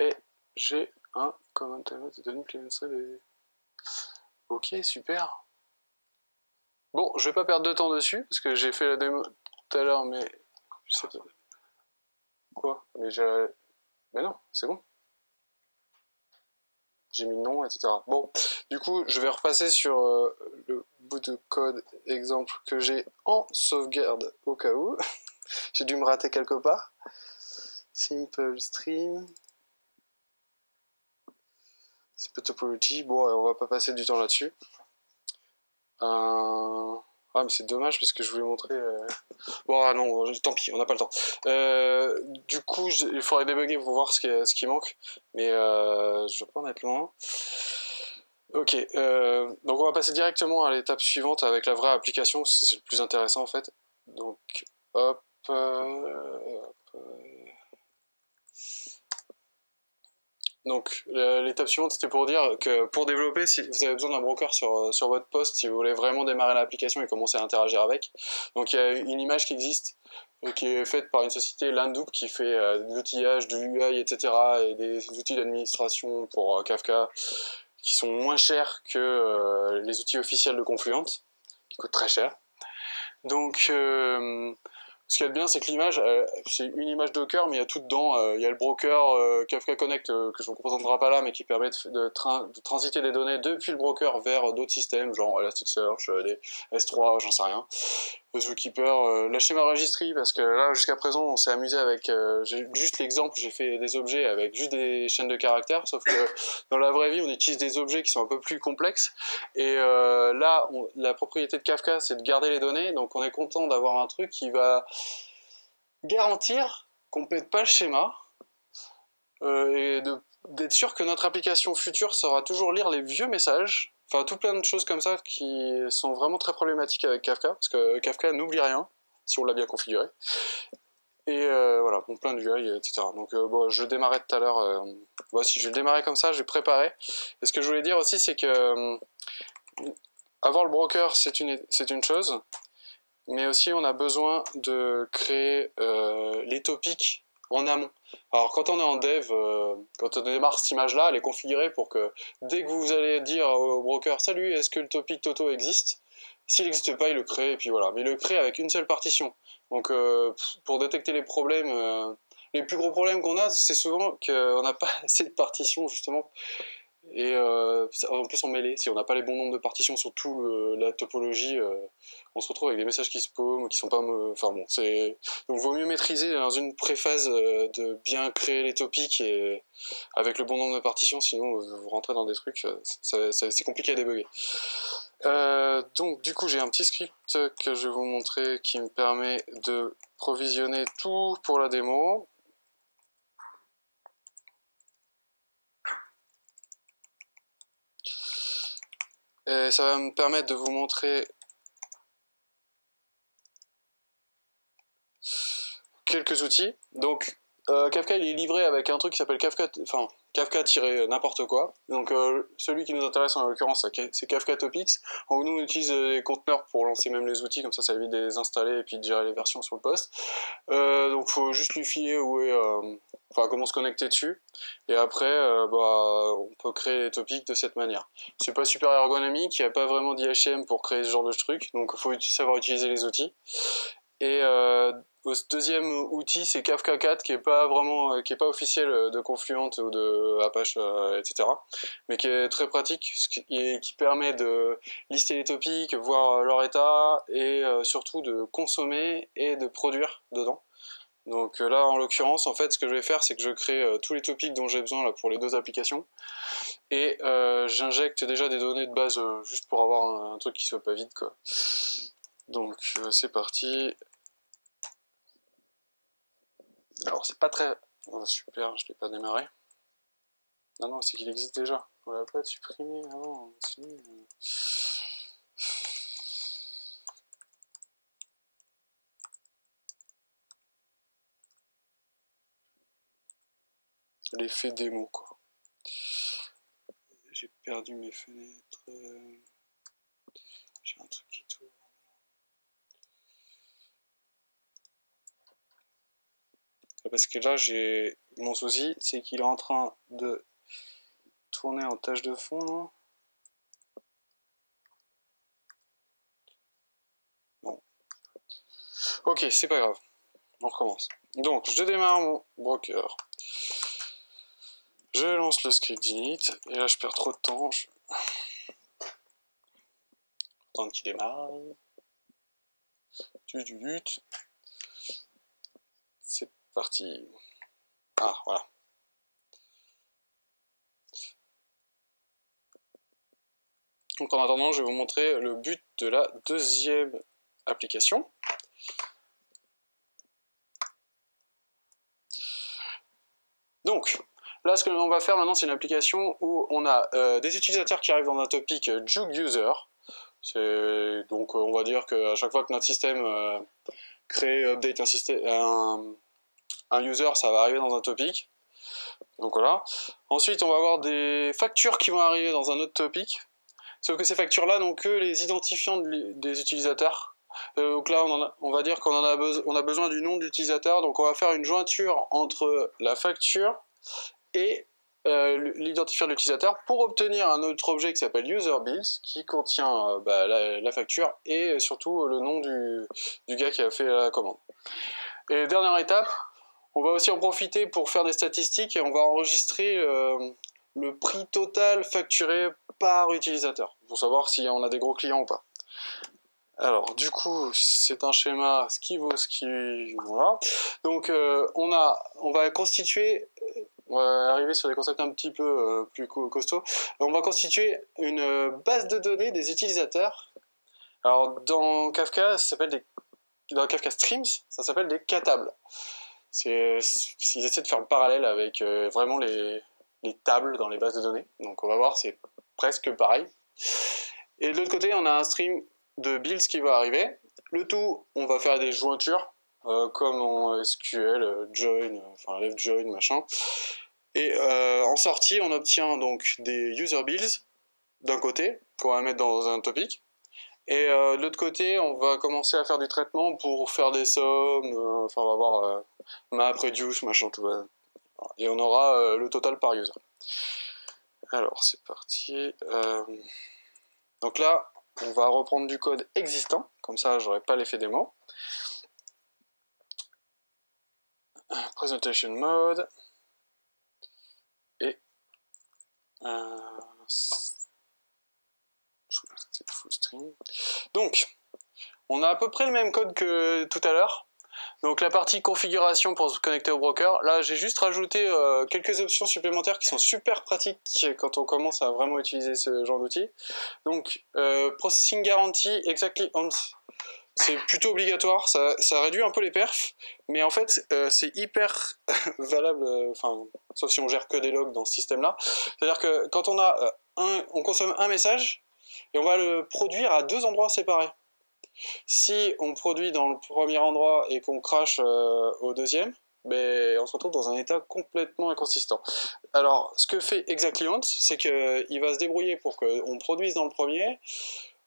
Et j'ai un comment timeout et... Ok, super. Bon, je vais pas perdre de temps dessus, parce que j'ai fait la démo tout à l'heure, mais... Je sais pas. Quoi? Mais non, c'est bon. J'ai mis nom, etc. Bon, du coup, je vais repasser sur le bout de code exemple que j'ai en sauvegarde au cas où. J'ai dû me rater quelque part. Simple stream. Simple topology. Bon, on va pas passer du temps là-dessus. Ah, mais c'est dommage parce que je voulais montrer... Bon, ah non, tant pis, on n'a pas le temps. Du coup, il faudrait débugger pour voir ce qui manque. Mais je vais pas en être loin. Ok, donc on va passer directement à l'étape suivante avec la vraie application, c'est le plus intéressant en fait. Donc, hop. Donc l'étape suivante c'était pour dire que pour développer, si vous avez besoin d'un broker sur votre poste, si vous voulez vraiment démarrer l'application et commencer à interagir avec, donc il y a une image qui existe, qui est faite par une société Landup qui fait de l'outillage, de l'UI, etc. et des outils d'administration pour Kafka qui sont moins chers que les outils officiels de Confluent, qui coûtent très cher. Donc ce qu'il y a de bien, c'est que l'image, c'est une image Docker, mais il y a tout dedans. Il y a le broker Kafka Connect, que je ne vous présenterai pas là, mais qui permet de transiter des données depuis le broker vers d'autres systèmes, genre Elasticsearch, des S3, j'en sais rien. Zookeeper, la schéma registry, parce que là, jusqu'à présent, on s'est amusé avec juste l'exemple, j'ai fait des objets avec juste des chaînes de caractères, sauf que dans la vraie vie, on utilise des objets qui sont un peu plus complexes. Et là, la propriété de Kafka, c'est de garder les données, donc on est content d'avoir un truc qui va garantir qu'on ne pète pas le schéma et d'être sûr que notre application future saura toujours lire les vieux messages. Enfin, tout plein de choses comme ça qui sont vraiment très problématiques avec Kafka, parce que Kafka n'oublie rien, si on l'a bien configuré. Et voilà, bon, plein de UI, etc. Donc bon, je démarrais tout à l'heure, voici, je vais le démarrer comme ça, je vais préparer. Et ce que je voulais dire aussi, c'est que avoir le broker, c'est une chose, mais aussi on a besoin de créer les topics en amont. Alors quand on est en dev, quand on démarre cette image-là, elle est configurée pour que dès que vous allez dire au broker « Salut, est-ce que le topic Toto existe ?» S'il n'existe pas, il le crée, et puis voilà. Mais il le crée avec une seule partition. Donc pour détecter les problèmes, les plus gros problèmes qu'on a, c'est souvent qu'on n'a pas assez de partitions, justement. Et en plus en mêlée, si on n'a pas les bons nombres de partitions sur toute la topologie, on se retrouve avec des messages qui se paument, qui sont pas... Enfin bon, c'est... Donc vaut mieux maîtriser dans une préphase de bien créer les topics et avec le bon nombre de partitions, sinon vous rentrez dans des trucs, c'est compliqué à débugger. Donc du coup j'ai un petit script que je vais vous montrer qui me permet de provisionner tout pour la démo. Et ça va me permettre de vous montrer quelques outils. Donc Kafka il est livré avec un truc qui s'appelle Kafka-n'importe quoi. Donc celui qui nous intéresse en l'occurrence c'est Kafka Topics. En nous on utilise les conteneurs pour lancer même les outils, comme ça évite de les installer et puis de gérer les versions sur le poste. Donc faut juste lui filer comment se connecter dessus. Et après on peut créer les topics de cette manière. C'est pas super ergonomique, il n'y a pas vraiment d'IHM pour créer ce genre de truc, donc il faut savoir utiliser les outils. Et le deuxième outil, c'est Kafka 4, qui est pas vraiment, qui est pas officiel de Confluent ou de Apache, etc. Mais qui est très pratique et qui permet de lister les topics, voir leur état et surtout de consommer et de produire dedans. Donc là, en l'occurrence, en fait, ce que je vais faire, c'est que je crée tous les topics dont j'ai besoin là pour les deux applications et j'injecte déjà des données de base juste pour avoir un truc qui soit pas vide, quoi. Donc c'est parti. Alors c'est pas très... Oh, super, je l'ai pas démarré. Ah non, c'est qu'il existe déjà. On l'a pas supprimé avant. C'est nul. L'effet démo, quoi. J'ai perdu mes fenêtres. J'ai un truc qui tourne. Parce que là, j'ai mon souci, c'est qu'il est en train de tourner en tâche de fond, là. Bon. Ok, c'est pas grave. On recommence. Donc, je démarre mon broker. Je lance le script d'init. Et là, je perds trop de temps. Attendre qu'il démarre. C'est parti. Ah, voilà. Donc en attendant, je vais vous montrer le but de la deuxième application. Donc, là, ce que l'on va faire maintenant, c'est une application où on a des utilisateurs qui arrivent dans un topic Jug User. Donc, on va dire qu'à chaque fois que notre système crée, update un user, ça va arriver dans un topic. Donc voilà. Ensuite, on va avoir des factures qui vont arriver dans un autre topic. Sauf que ces factures-là n'ont que les identifiants des utilisateurs. Donc là, on va dire qu'on a besoin du nom de l'utilisateur. Donc on va faire une jointure entre la facture et l'identifiant de l'utilisateur pour obtenir un autre objet qui s'appelle UserBills, qui contient la facture et surtout le nom du gars qui a fait la commande. Et dernière étape, on va aussi en profiter pour faire des statistiques et on va enregistrer le prix total facturé par utilisateur, pour savoir si on a des gros clients ou pas. Alors, du coup, c'est un schéma, ce qui vaut ce qui... Voilà. Donc, on va constituer... On va arriver sur des concepts un petit peu plus costauds. On va constituer une base de données des utilisateurs. Alors, dans Kafka, dans Kafka Streams, ça s'appelle des K-tables. Ils essaient de faire le parallèle avec vraiment les tables dans les bases de données. Donc on va voir, c'est presque pareil. Et de l'autre côté, on a un stream de builds qui va arriver. Le tout, on va faire des jointures, comme en SQL, join, enfin left join, machin. Et en sortie, on obtient donc des user builds d'un côté, qu'on va mettre dans un topic. Et de l'autre côté, on va commencer à faire des traitements pour faire des sommes, enfin on va avoir map, reduce, machin, tout. Et on aura le total par user. Alors c'est parti. Donc là, on va reprendre du code existant, comme ça j'aurai pas l'effet démo. Presentation mode. Et full string. Donc, on a à peu près le même code que tout à l'heure. Donc la partie configuration pour se connecter au broker, là j'ai juste rajouté quelques options supplémentaires qui sont super pratiques quand on commence à vraiment utiliser ce genre d'outil. Donc Processing Guarantee Exactly On, c'est plutôt obligatoire, ça réduit un peu les perfs, mais en fait c'est hyper valable, sauf si on gère que des logs dans ce système-là. C'est-à-dire que quand on consomme un message, et on va le produire à deux endroits séparés. Si on produit dans le premier endroit et qu'on crache au deuxième, on se retrouve dans un état complètement inconsistant. Alors, ce que fait ExactlyOnt, c'est qu'il va se débrouiller pour qu'on produise dans le premier,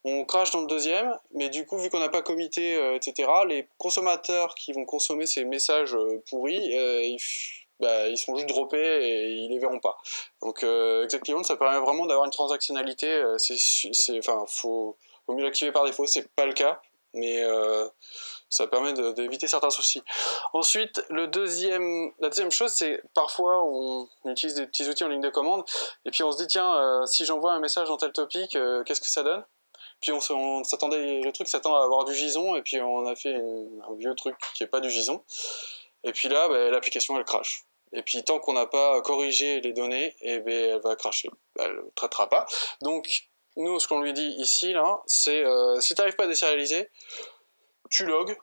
on crache dans le deuxième, mais du coup, vu qu'on n'a pas commité, etc., les consommateurs qui vont consommer ces messages pourris, ils sont juste droppés et ils les verront pas. Donc, ExactlyOnt, ça permet vraiment d'avoir une transactionnalité. Faut mieux l'activer par défaut, c'est pas le cas, mais Ça permet d'éviter certains soucis. Ensuite, la deuxième chose, c'est parfois on utilise des petits outils en ligne de commande et puis on se dit tiens, si j'envoie un message dans tel topic, qu'est-ce que ça donne? Puis on s'attendait, le truc s'attend à avoir du JSON et puis on a fait un vieux truc qui est pas du JSON. Et puis là, l'application elle crache. Et puis tant qu'on n'a pas corrigé les données, elle va cracher. Elle ne traitera pas. Donc nous, ce qu'on lui dit ici, là, c'est si tu n'arrives pas à désérialiser, tu logs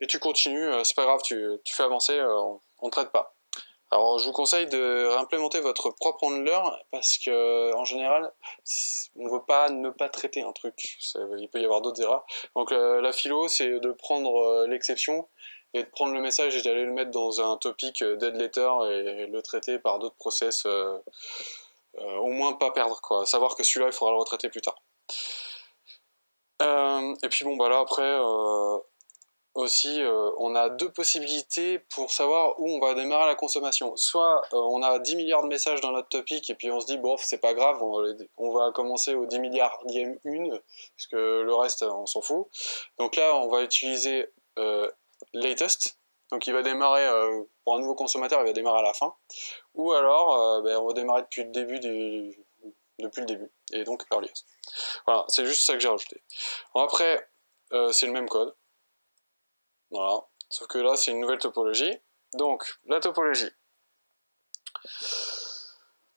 et tu continues. C'est pas grave, tu fais avancer, on ne traite pas. Alors je vous conseille de réimplémenter votre propre handler parce que en général, on ne veut pas ne pas traiter un truc. Il peut y avoir d'autres erreurs. Donc la philo, c'est de prendre l'exception et de prendre le message et d'aller le mettre dans un topic dead letter et le traiter par d'autres process. Au moins pas perdre, quoi. Savoir que celui-là, il faudra le retraiter plus tard. Et puis bon, là après, aussi, on a deux possibilités pour savoir où on va démarrer la consommation. Soit on a 10 milliards de messages dans notre topic et puis on se dit, bon, c'est pas grave, on va commencer au 10 milliardième une, parce que le reste, on s'en fout. Donc là, on va utiliser latest. Donc il va démarrer, pour un nouveau consommateur, il va démarrer à la fin. Ou alors, on va démarrer depuis le début, et donc earliest. Voilà, c'est juste ça que j'ai rajouté. Bon, après, c'est le même code. Voilà, sauf que là, c'est une nouvelle topologie. Donc, la topologie.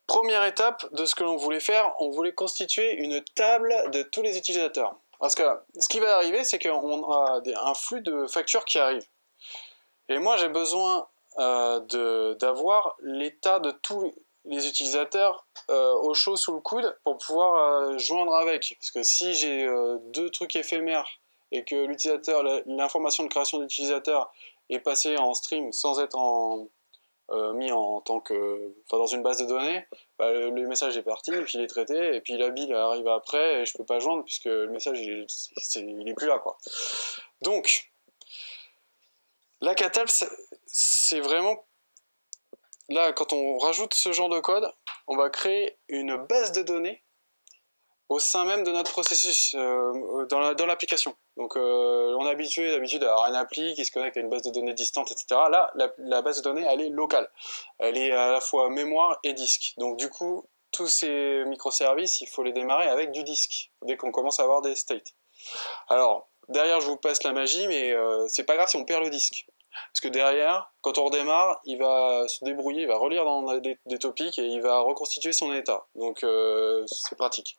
Première étape de ce que l'on voulait faire, on voulait constituer une table de tous les utilisateurs. Parce que ce qui va arriver, c'est qu'on a un flux de factures qui arrive. Et moi, j'ai besoin d'avoir l'état de tous les utilisateurs au chaud sous le coude pour pouvoir joindre avec. Parce que si j'ai deux trucs éphémères et que l'utilisateur, l'information de création d'utilisateur est passée en stream sans être mis en tant que, dans une base de données, le message est parti, et puis il est traité, et puis la bille arrive après, et je peux pas joindre puisque le message il est plus là, quoi. Donc la catalp, c'est vraiment là, quand on rajoute ce genre de code, on va créer une base de données au sein même de notre processus, dans l'application. Donc on est habitué d'habitude à avoir une appli qui se connecte à une base de données distante, etc. Là, la base de données, elle est locale. Elle est à la fois mémoire et disque. Donc du coup, tous ces microservices, il faut les démarrer avec du disque, dès qu'on commence à avoir des states. Alors, derrière, je vous passe la magie, mais c'est pas grave si on perd le disque. Parce que derrière, quand on redémarre, il va se débrouiller, il va relire dans des topics et il va reconstituer son état. Donc c'est pratique.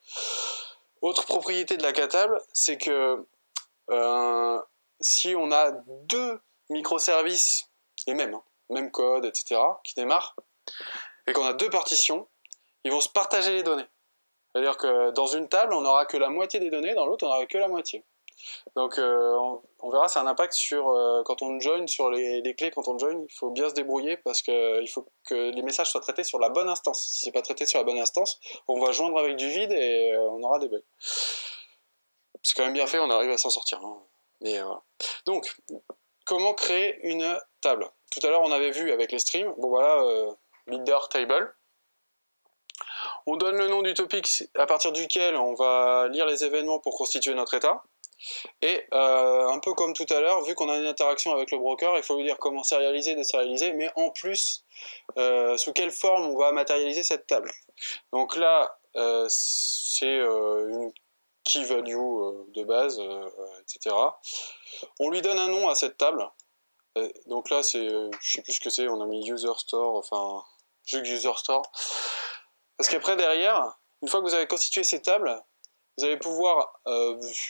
Autre propriété de la catable, c'est que si on a deux microservices, les mêmes, même code, etc., qui démarrent, et qu'on a deux partitions, ils vont se partager les données. C'est-à-dire que dans une table, on n'aura que la moitié des données, dans l'autre, on n'aura que la moitié. Donc on verra, c'est un impact sur quand on join, sur les clés quand on join, il faut bien se débrouiller parce qu'il faut que les messages soient traités sur la bonne instance. Si c'est pas traité sur la bonne instance, on va joindre avec du vide et on aura des bugs. C'est quand même bien fait, on arrive à s'en sortir. Mais, donc, comment créer une table? Tout à l'heure on avait vu avec les streams, bon voilà, leader table. On donne le nom du topic à partir duquel on va lire les événements pour constituer notre état. Et un peu comme tout à l'heure, vu qu'on a une interaction avec le broker, il faut lui dire comment sérialiser, désérialiser, mais en plus, sous quelle forme on va matérialiser cette table. Donc là, c'est une key value de base, etc. On lui donne un nom à cette table. Donc là, je sais plus ce que c'est, on a mis user store, enfin, jug user store. Parce qu'après, derrière, une fois que vous avez constitué ces tables, vous allez pouvoir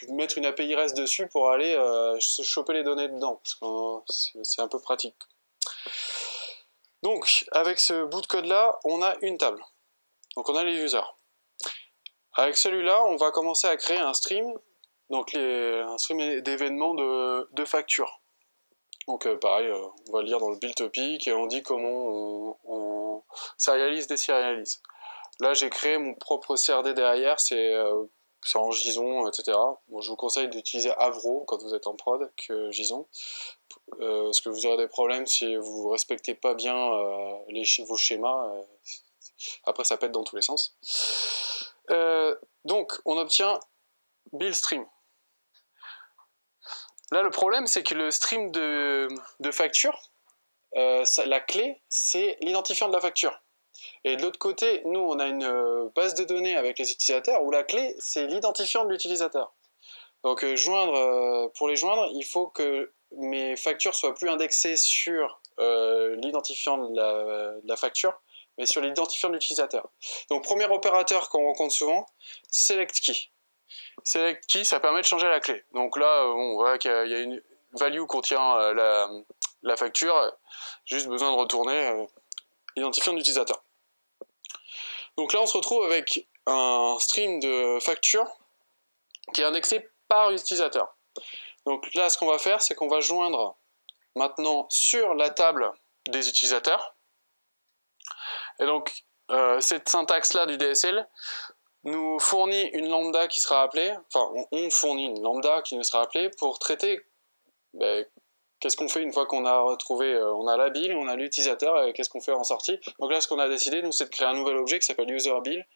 mettre une API REST dessus pour aller choper les données dedans, parce que c'est un peu pratique. Donc, avec ce bout de code-là, on a une table. Donc, on a les users. Avec celui-là, on va commencer à créer un stream, donc un stream d'événements de factures. Donc, pareil, on va lire dans le build topic et on dit comment on sérialise, désérialise. Là, j'ai créé mon propre CRD derrière, c'est en JSON, etc. Bon, je vous conseille d'utiliser Avro quand vous êtes en prod que JSON, parce que vous aurez des problèmes si vous ne respectez pas bien vos schémas. Après, ça pète dans tous les sens. Donc, on obtient build stream. Là, le problème, c'est que le stream de facture, la clé, c'est l'identifiant de la facture. Et de l'autre côté, nous, on a une base de données avec les utilisateurs où la clé, c'est l'identifiant de l'utilisateur. Donc, pour les joindre, il faut que mes factures soient plus indexées sur l'identifiant de la facture, mais sur l'identifiant de l'utilisateur. Donc, premier opérateur qu'on rencontre souvent, select key. Select key, ça permet de changer la clé. Donc là, on voit qu'il y a une value contient la facture, juste besoin de retourner l'identifiant de l'utilisateur. Donc là, on se retrouve avec un stream de facture qui est indexé par utilisateur. Donc là, ce qu'on va faire, c'est qu'on va joindre maintenant sur la table des utilisateurs. Et donc, cette syntaxe-là du DSL nous fournit une lambda qui sera appelée, enfin, on fournit une lambda qui nous sera appelée pour traiter qu'est-ce qu'on fait une fois qu'on a retrouvé, on a la bill, on a l'utilisateur, et qu'est-ce qu'on fait en sortie. Donc là, ce qu'on a décidé, nous, c'est de créer un nouvel objet qui s'appelle userBill.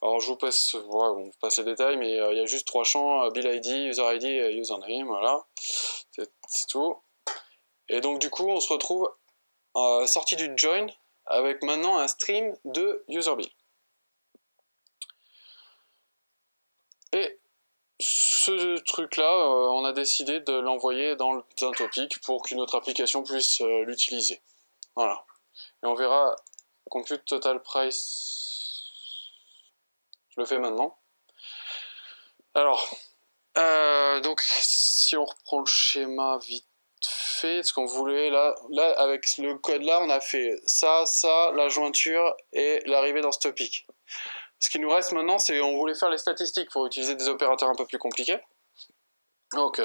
Alors, je vous passe, on passe les détails, mais il y a juste 3 champs, bill ID, user ID et username, voilà. C'est tout. Et donc, du coup, on se retrouve sorti du join avec maintenant un stream de userBill. Et ce truc-là, on a décidé de l'envoyer dans un topic pour qu'une autre application puisse l'utiliser. Voilà. Et on verra compute total price. Je le fais maintenant. Alors, donc si on reprend le schéma vite fait, ce qu'on voulait là avec le code là, on a fait ça, la jointure et l'arrivée dans ce topic. Ce qui nous reste maintenant, c'est on voulait faire les statistiques pour utiliser des opérateurs un peu plus compliqués. Donc,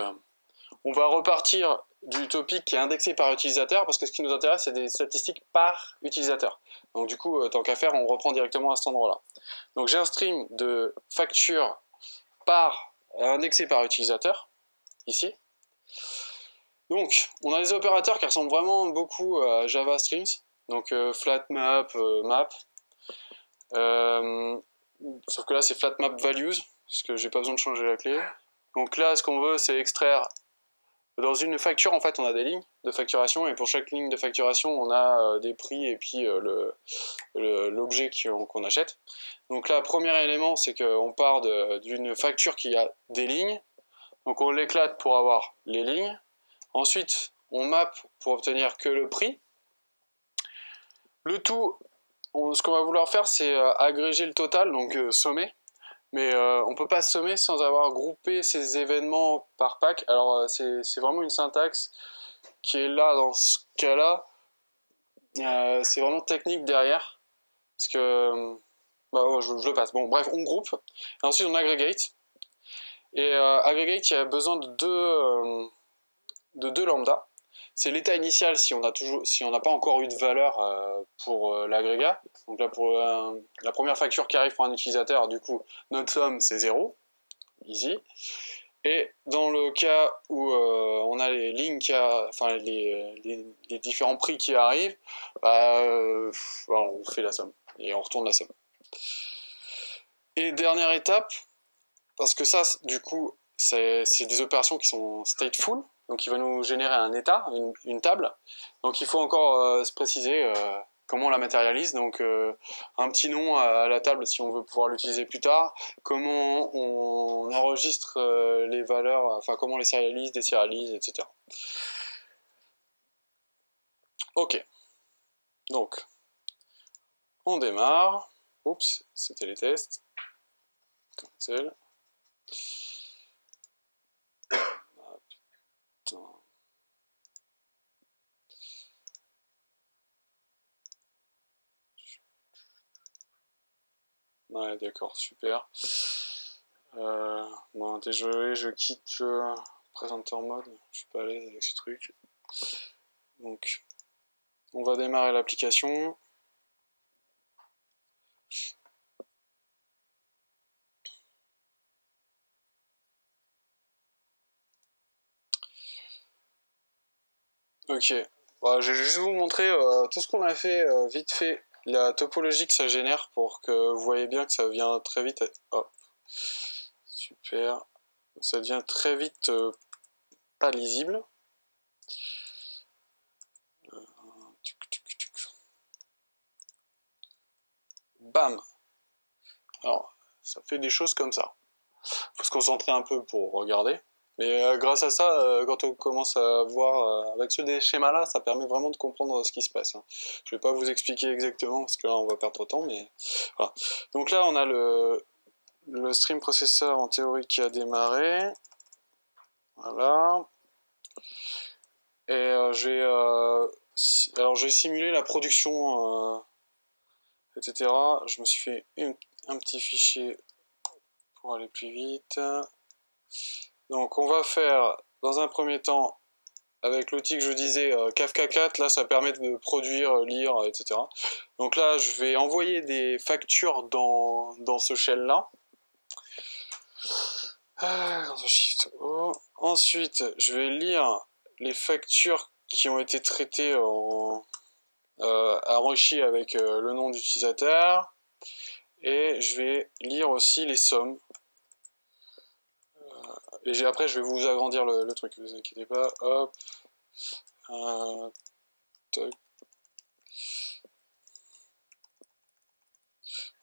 on va repartir du topic qui est indexé par utilisateur, parce que ce qui nous intéresse, c'est des statistiques par utilisateur. Donc du coup, tant qu'à faire, on reprend directement à cet endroit-là. Donc j'ai un stream de facture indexé par utilisateur, ici. Donc, on a des opérateurs qui ressemblent vraiment beaucoup à Java Streams. Donc flat map, map. Sauf que là, c'est flat map values, parce que j'ai pas besoin de changer la clé. Donc là, ce qu'on veut, c'est extraire. Dans une facture, en fait, on a des lignes de facturation, et pour chaque ligne de facturation, on a des prix et puis l'objet qu'on achète. Donc là, premier élément, c'est qu'on part d'une facture qui a des lignes. Donc on l'éclate pour avoir les lignes. Ensuite, on map pour obtenir que le prix. Le tout, ce qu'on va vouloir faire, c'est agréger le total, donc sommer. Mais on ne peut pas sommer sans avoir groupé ces événements par pack. Alors c'est vraiment une syntaxe qui est là dans ce cas-là. C'est vraiment technique derrière. Parce que... je le passe. Bon, bref, on groupe. Et ensuite, on aggregate. Et aggregate, il y a besoin de deux lambda. C'est l'état initial si on n'a pas encore eu de valeur pour l'agrégat. Donc là, pour la première facture qui arrive pour un utilisateur, du coup, notre somme, c'est 0. Easy. Et dans le cas où on a les lignes les différents prix qui arrivent, on fait la somme. Et on retourne la somme. Et dernière étape, parce que ça, du coup, c'est des opérations qui sont stateful. Donc il va nous générer un état, une table. Donc il faut encore se préciser comment on la matérialise. Donc un petit nom à la table si on veut pouvoir l'utiliser plus tard. Comment on enregistre les valeurs, enfin comment on les sérialise, désérialise, etc. Ok. Donc on démarre. Oups, c'était les tests. Cancel. Ouais, d'accord, super. Désolé, je quitte le présentateur mode. Je suis pas à l'aise avec ce truc. Donc, on va démarrer l'application. Ok, je vais juste vous montrer tout ce qu'on a fait vite fait, la topologie que ça génère pour que vous voyez bien que ça vient très vite. Hop, super, ça devient très vite pas lisible. Bam. Alors, ça fait des choses comme ça. Faut se concentrer un peu pour regarder. Mais grâce à ça, quand on commence à voir avec ce schémas-là, ça permet vraiment de comprendre ce qui se passe. Hein. Je vais pas vous expliquer exactement, parce que là, on va perdre trop de temps, mais voilà. Donc là, on a le stream processor en théorie qui a démarré. Voilà. Et alors, j'ai simulé la production, etc. Je me suis fait un petit fichier pour aller plus vite. Donc on va faire dans un premier temps avec l'outil que je disais Kafka 4, là ça permet de produire, lire, etc. Donc là je vais envoyer des factures dans ce shell là. Dans un Shift O. Ensuite je vais lire les factures qui ont été traitées enrichies avec le nom d'utilisateur. Et je vais lire aussi les sommes. Et après, je vais vous agrandir le truc, ne vous inquiétez pas. Hop. Toc.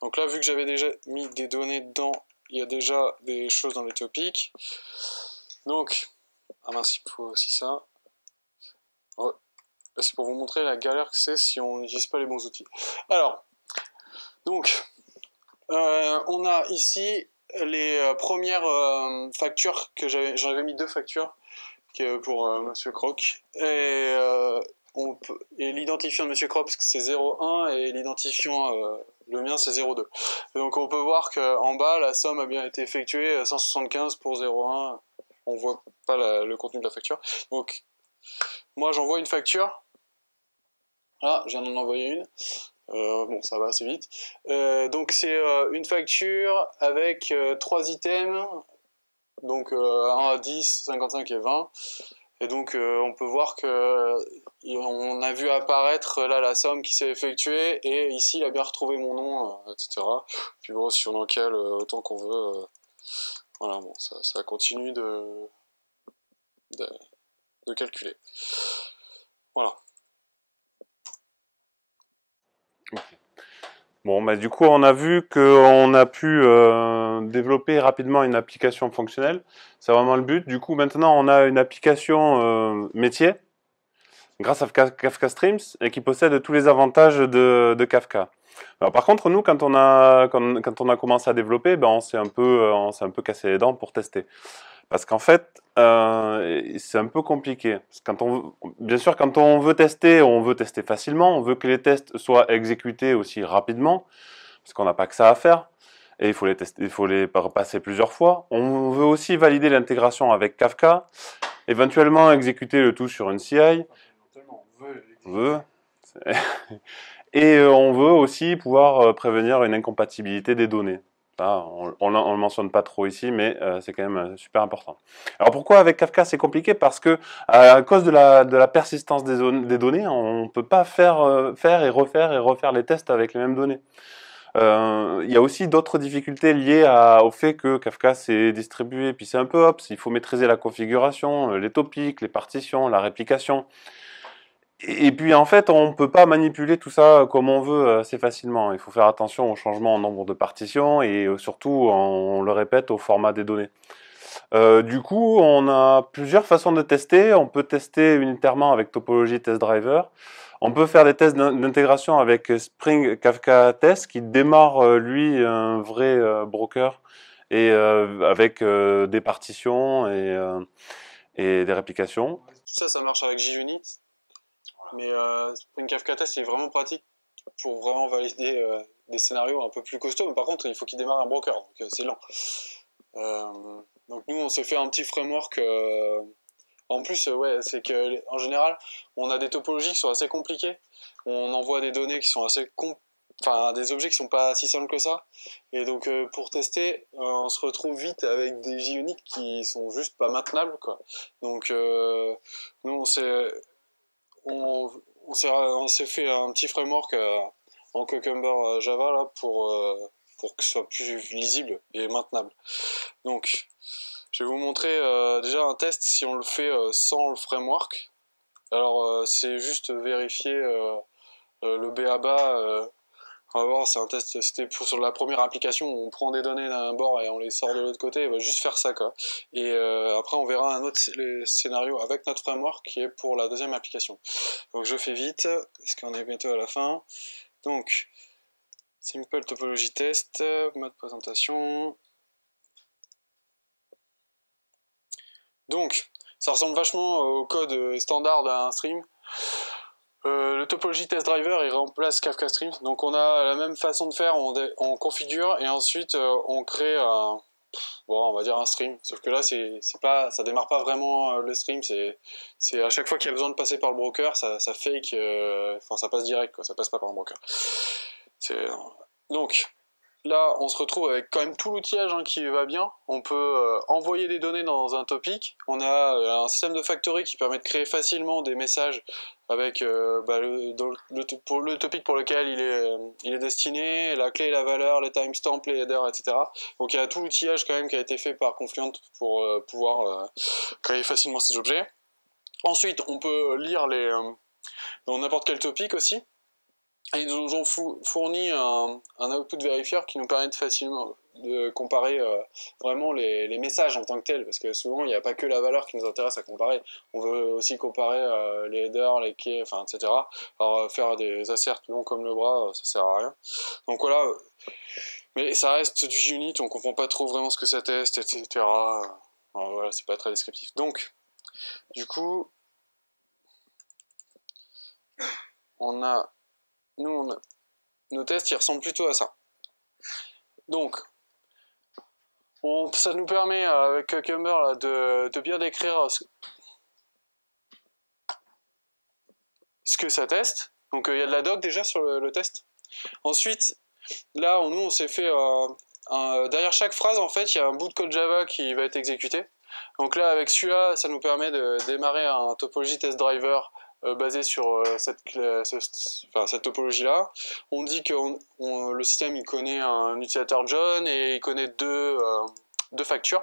Donc là, vu que j'avais déjà mis des données dedans, il y a déjà des choses dans les topics. Donc, ah mince, il faut aussi ça. Ouais. C'est pour vous montrer la galère que c'est si on n'utilise pas les bons outils. Alors, donc, on a ici les premières factures que j'en avais mis 2 factures pour Monsieur Croc et l'identifiant de Monsieur Croc c'est 01 et l'identifiant le mien c'est 02. Donc on peut voir qu'en bas la somme a bien été effectuée 175 pour 01. On voit pas le contenu de la facture. Donc moi j'envoie une facture. Ah, je viens d'en envoyer une. Bon, ça va assez vite. Donc c'est une facture avec 3 items, donc 1 à 10, 55 et 20. Et donc on peut voir que on a vu apparaître là la somme qui s'est effectuée et ici il a bien retrouvé mon nom, etc. Puis bon, si on en cale autant qu'on veut, voilà, bon, ça continue de calculer. Voilà. Bon, bah, du coup, on a vu qu'on a pu développer rapidement une application fonctionnelle. C'est vraiment le but. Du coup, maintenant, on a une application métier grâce à Kafka Streams et qui possède tous les avantages de Kafka. Alors, par contre, nous, quand on a commencé à développer, ben, on s'est un peu cassé les dents pour tester. Parce qu'en fait, c'est un peu compliqué. Bien sûr, quand on veut tester facilement, on veut que les tests soient exécutés aussi rapidement, parce qu'on n'a pas que ça à faire, et il faut les tester, il faut les passer plusieurs fois. On veut aussi valider l'intégration avec Kafka, éventuellement exécuter le tout sur une CI. On veut. Et on veut aussi pouvoir prévenir une incompatibilité des données. Ça, on ne le mentionne pas trop ici, mais c'est quand même super important. Alors pourquoi avec Kafka c'est compliqué? Parce que à cause de la persistance des données, on ne peut pas faire et refaire les tests avec les mêmes données. Il y a aussi d'autres difficultés liées au fait que Kafka s'est distribué, puis c'est un peu ops, il faut maîtriser la configuration, les topics, les partitions, la réplication. Et puis en fait, on ne peut pas manipuler tout ça comme on veut assez facilement. Il faut faire attention au changement en nombre de partitions et surtout, on le répète, au format des données. Du coup, on a plusieurs façons de tester. On peut tester unitairement avec Topology Test Driver. On peut faire des tests d'intégration avec Spring Kafka Test qui démarre, lui, un vrai broker et avec des partitions et des réplications. Tout ça marche avec JUnit. Mais Spring Kafka Test est vraiment pratique pour vraiment valider des scénarios un peu plus costauds. Mais par contre, il faut qu'il démarre un broker, donc c'est lent. Donc nous, on s'est fait un petit framework. En plus, ouais, c'est que en général, on a des topologies qui sont assez compliquées. On envoie des données qui sont assez enfin des objets qui sont pas si simples que ça. Et donc pour tester, on se retrouve vite avec des JUnit qui sont juste pas maintenables, quoi. Donc nous, on s'est fait un petit framework en Cucumber Java là pour que ce soit plus lisible et maintenable. Donc Je vais vous montrer déjà un test si on le fait sans le framework. Alors c'est juste vérifier le BABA. On va voir, c'est un test, c'était sur la première application où on prend des données d'un bord et on les sort de l'autre côté, on va juste faire ça quoi. Et après on verra un autre scénario avec notre framework qui est pour la deuxième application. Donc je fais vite, parce qu'on est bientôt à la fin. Donc, simple topologie test, mode présentation. Donc, ça ressemble vachement au code standard d'un stream. Le topology test driver il remplace Kafka Streams, donc on a la même façon de faire, on configure et ensuite on crée on va dire un stream, sauf que là ça démarre pas vraiment le stream, c'est à chaque fois qu'il y a besoin de passer par le broker, ça fake, ça passe direct quoi, ça passe pas par un broker. Donc là on se retrouve avec quand même tout l'outillage qui va bien, on peut envoyer des données dans un topic, on a un système de factory qui permet de créer facilement des messages avec le topic pour lequel il est destiné, la clé et la valeur, les timestamps, les headers, etc. Donc il y a tout l'outillage quand même qui a été fait par Confluent pour pouvoir créer facilement ces objets. Ensuite, on peut lire dans n'importe quel topic aussi. Et ils nous ont fourni un output verifier qui nous permet facilement de comparer vraiment les messages en tant que tels, parce que souvent il n'y a pas que la valeur qui nous intéresse à comparer, on veut aussi comparer les headers, les keys, etc. Alors faire des asserts longs comme le bras, ça sert à rien. Donc voilà, mais ça reste du unit, on comprend pas trop vraiment ce que ça teste, etc. Alors voilà, c'est pas très descriptif. Donc, du coup, nos tests, ils ressemblent plutôt à ça. Donc, ça nous permet avec Cucumber là, de bien décrire ce que ça teste. Donc il y a de la doc déjà sur le test. Ensuite, là, on s'est fait derrière chaque phrase, en fait, il y a un bout de code Java qui va être exécuté. Donc là, avec celui-là, ça nous permet de démarrer un topology test driver basé sur cette topologie-là. On dit que le système il connaît un utilisateur John et il connaît deux factures.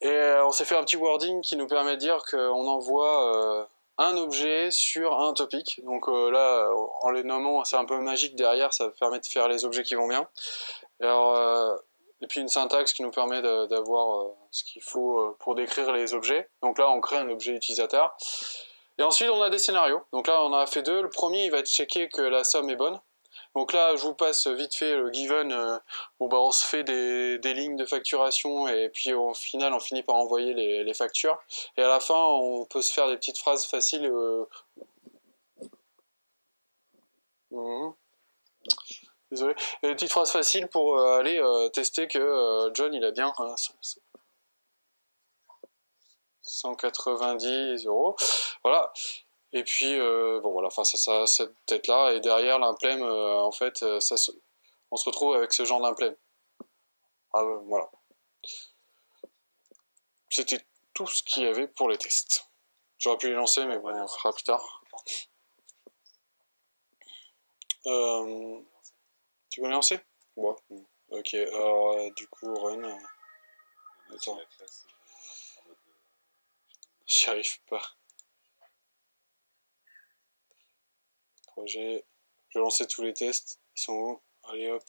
Et on s'est fait un petit wording qui nous permet de dire qu'on envoie un objet sur un topic. Donc là, en les nommant, c'est un peu magique derrière, ça permet de faire les objets qui vont bien. Et puis une syntaxe qui nous permet d'avoir ce qu'il faut pour décrire les objets. Donc là, on crée un objet utilisateur. Et ensuite, on a des scénarios. Donc là, on en a fait deux. Le premier, il va checker que la somme est bonne. Donc là, je vous passe vite fait le given. On se fait des lignes de facturation et puis au final, on finit par envoyer les factures. Et à la fin, on peut se faire des petites phrases faciles. Désolé. Des petites phrases faciles pour aller tester que John, il a bien 190 €. Voilà. Et puis, voilà, ça cette tête-là. Et derrière l'implème, en fait, on se retrouve avec ce genre d'implème. Voilà. C'était tout ce qu'il y avait pour les tests. J'aurais pu les lancer, mais bon, on fera plus tard. Tu veux les lancer? Ouais. Ok, alors du coup, run. Attends. J'y arrive pas. Projet. Je vais lancer tous les tests. Ils sont où? Allez hop.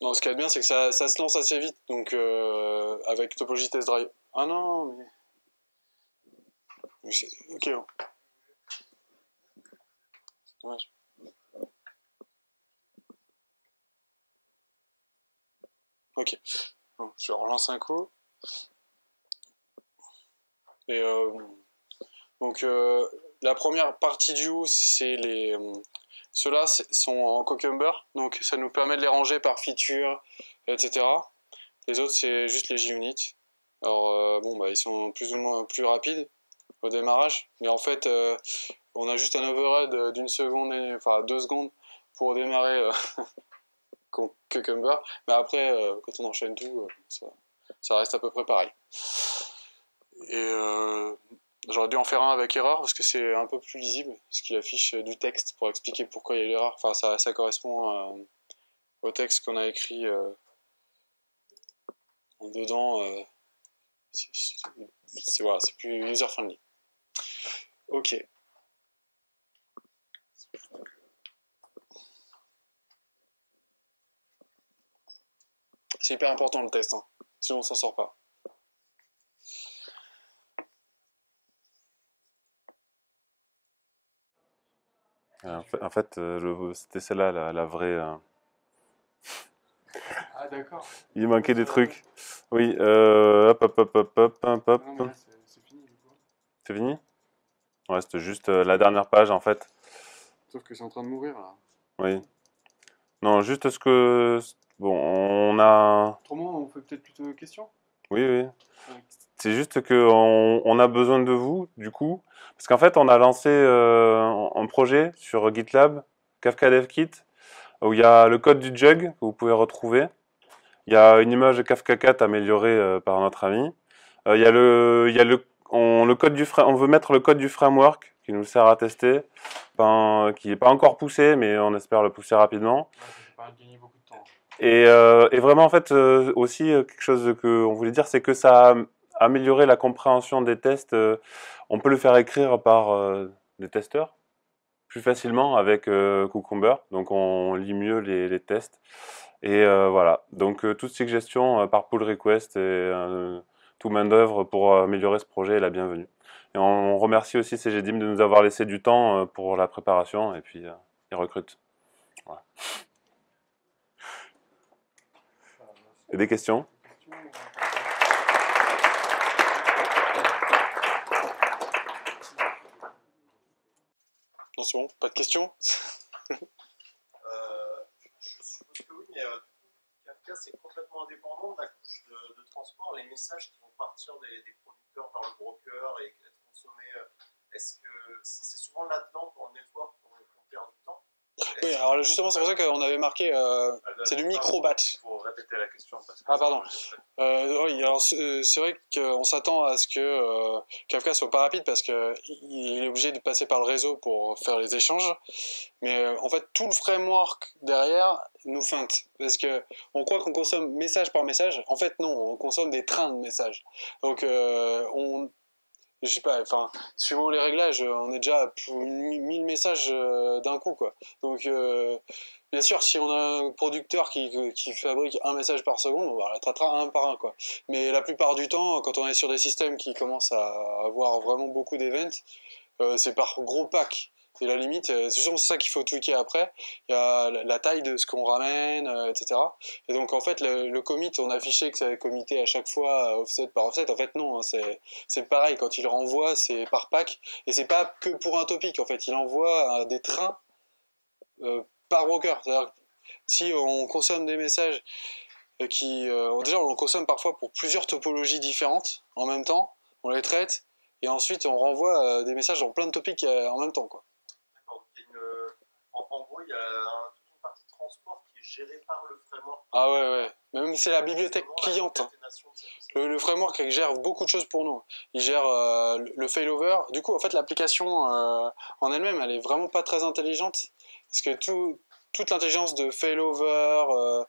Non, ce qu'il y a de bien, c'est que ça se lance assez vite. Donc, avec Topology Test Drive. Ah non, mais ok. Hein. C'est dommage. Ok. Bon, je relance un coup. Et donc, la première partie du U, c'est ceux-là sont en Cucumber, donc ça nous permet de les ranger par feature, etc. Les autres, c'est juste les JUnit. Alors, ils sont plus ou moins plus rapides au démarrage, mais en fait, on a juste un overhead d'une seconde, 2 secondes pour démarrer Cucumber, mais après, quand on enchaîne tout, ça reste à peu près pareil. Et j'aurais dû en faire un avec erreur parce que c'est un peu plus lisible, parce qu'il affiche du texte pour expliquer pourquoi il y a l'erreur. Ça correspond au texte qu'on a écrit dedans. Voilà, c'est plus user-friendly. Ok. C'est hyper important le test, hein. Sinon on s'en sort pas. En fait, c'était celle-là, la vraie. Ah d'accord. Il manquait des trucs. Oui, hop, hop, hop, hop, hop, hop, hop. Non mais là c'est fini du coup. C'est fini? Ouais, c'était juste la dernière page en fait. Sauf que c'est en train de mourir là. Oui. Non, juste ce que. Bon, on a. Autrement, on fait peut-être plutôt questions. Oui, oui. Ouais. C'est juste que on a besoin de vous, du coup. Parce qu'en fait, on a lancé un projet sur GitLab, Kafka Dev Kit, où il y a le code du jug que vous pouvez retrouver. Il y a une image Kafka 4 améliorée par notre ami. Le code on veut mettre le code du framework qui nous sert à tester, qui n'est pas encore poussé, mais on espère le pousser rapidement. Ouais, ça permet de gagner beaucoup de temps. Et vraiment, en fait, aussi, quelque chose qu'on voulait dire, c'est que ça a amélioré la compréhension des tests. On peut le faire écrire par des testeurs plus facilement avec Cucumber. Donc, on lit mieux les tests. Et voilà. Donc, toute suggestion par pull request et tout main d'œuvre pour améliorer ce projet est la bienvenue. Et on remercie aussi CGDIM de nous avoir laissé du temps pour la préparation. Et puis, ils recrutent. Voilà. Et des questions? Non, c'est bon, pas de questions? Je suppose que oui, mais Kafka, c'est complètement indépendant de la couche de transport. Les messages qui vont partir des producteurs par le broker et être consommés, est-ce que c'est souvent là-dedans pour le network qu'on perd du temps? Oui, alors justement, c'est pour ça qu'on avait marqué, c'est du micro-batch. Il faut répéter la question. Parce que Ah, pardon. Oui, alors c'est vrai qu'on s'attend à ce que Kafka soit pas rapide parce qu'il est obligé de passer par le réseau pour faire les échanges. Mais en fait, tout le framework derrière nous feinte. Parce que on croit qu'on consomme message par message. En fait, non, on consomme des trains de messages. Donc, je sais pas, enfin, suivant les réglages, on est déjà à plus de 1000 messages d'un coup, quoi. Donc, bien sûr, si on a un producteur qui fabrique un message par seconde, on va le traitera un par un, quoi. Mais la plupart du temps, quand on est sur des systèmes qui commencent à avoir vraiment beaucoup d'events, c'est par gros pack. Et la limite, c'est justement ça qu'il faut tweaker après. Il y a la taille de ce qu'on ramène, etc. Et donc en fait, le commit, on affichait que ça avait committé à chaque fois offset par offset. En fait, non, hein, c'est pareil. Quand il renvoie, c'est par pack. Et c'est pas que pour un topic. En fait, il envoie des trains par broker. C'est-à-dire que si on consomme des messages déjà, on le consomme parfois pour plusieurs topologies différentes en même temps. On les traite. Et ensuite, on renvoie des messages dans plein de topics en même temps, quoi. D'accord. En gros, il y a toute une partie de transport qui est gérée par le framework. Ah ouais, ouais. Même c'est la bibliothèque cliente. Hein. Le framework gère beaucoup de choses pour nous. Il gère le failover. Du coup, en fait, l'application en elle-même, elle est vraiment pas très intelligente. Parce que toute l'intelligence de failover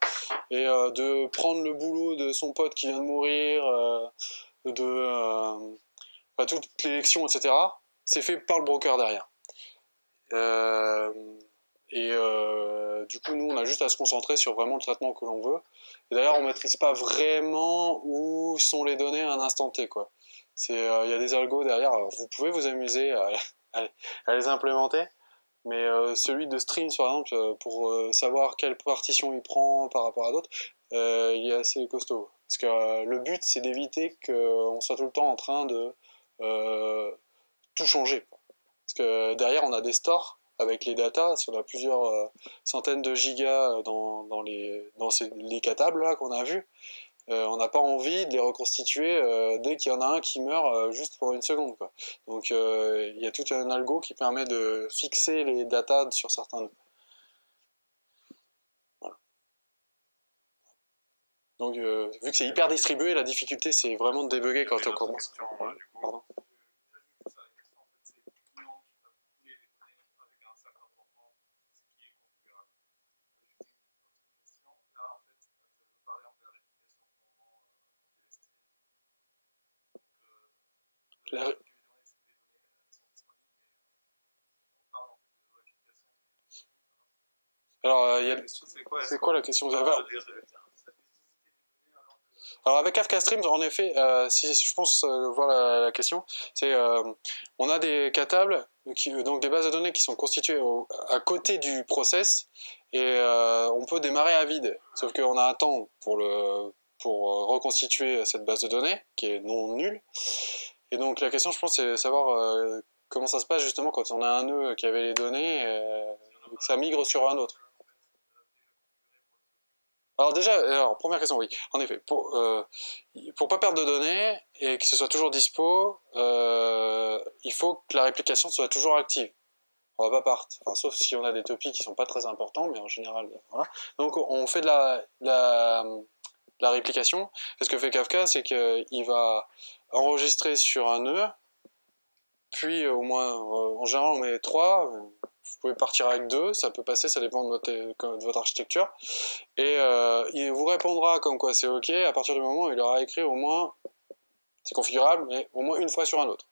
et de prendre le boulot de son pote qui vient de mourir, toute l'élection, etc., c'est fait par le broker derrière. Du coup, nous, on a juste à se concentrer sur vraiment le traitement que l'on veut. Et d'ailleurs, on ne maîtrise pas vraiment où sont les données à un instant T, quoi. Il y a des algos derrière. Alors, vous pouvez vous amuser à les implémenter, mais celui de streams, par exemple, pour savoir quelle partition il prend par rapport à d'autres, il est assez costaud. Parce que le but, c'est d'éviter qu'on soit tout le temps en train de tout changer. Parce que derrière, on a des stores avec les datas. Si on a plusieurs centaines de gigas dans les catables là qu'on a vus, on n'a pas envie de les reconstituer dès qu'il y en a un qui meurt juste pour une seconde, quoi. Donc il y a tout un algo qui permet de fixer les datas sur certains nœuds. Voilà. Donc vu que c'est hyper distribué, la difficulté c'est vraiment de débugger quand on commence. Pardon. La- Alors, il y a... C'est quoi la question? Alors avec Kafka Streams, en effet, si je pense voir la question, c'est on a des K-tables, donc des bases de données qui sont constituées à côté du process, et on peut démarrer à vide. Sauf qu'on a un temps pour reconstituer cette base de données, qui est non nulle. Et donc la question, je pense, c'est de savoir comment ça se passe justement quand on a un nœud qui avait les données, et que ça migre sur un autre. Alors déjà, première question, oui. En effet, pour pas perdre de données et que ce soit toujours dispo, il faut que la réplication soit toujours active. On va pas partir, enfin, sauf si on a des topics qui sont pas très importants, mais en général, voilà. Donc on fait de la réplication. Et ce que fait Kafka, c'est qu'il va enregistrer sur un nœud, puis au moins, en général, on met 3. Vous pouvez partir avec 2, ça peut passer, ça dépend de votre architecture. Et il vous répondra comme quoi c'est OK à partir du moment où il aura écrit au moins, c'est configurable, mais au moins une fois sur un autre.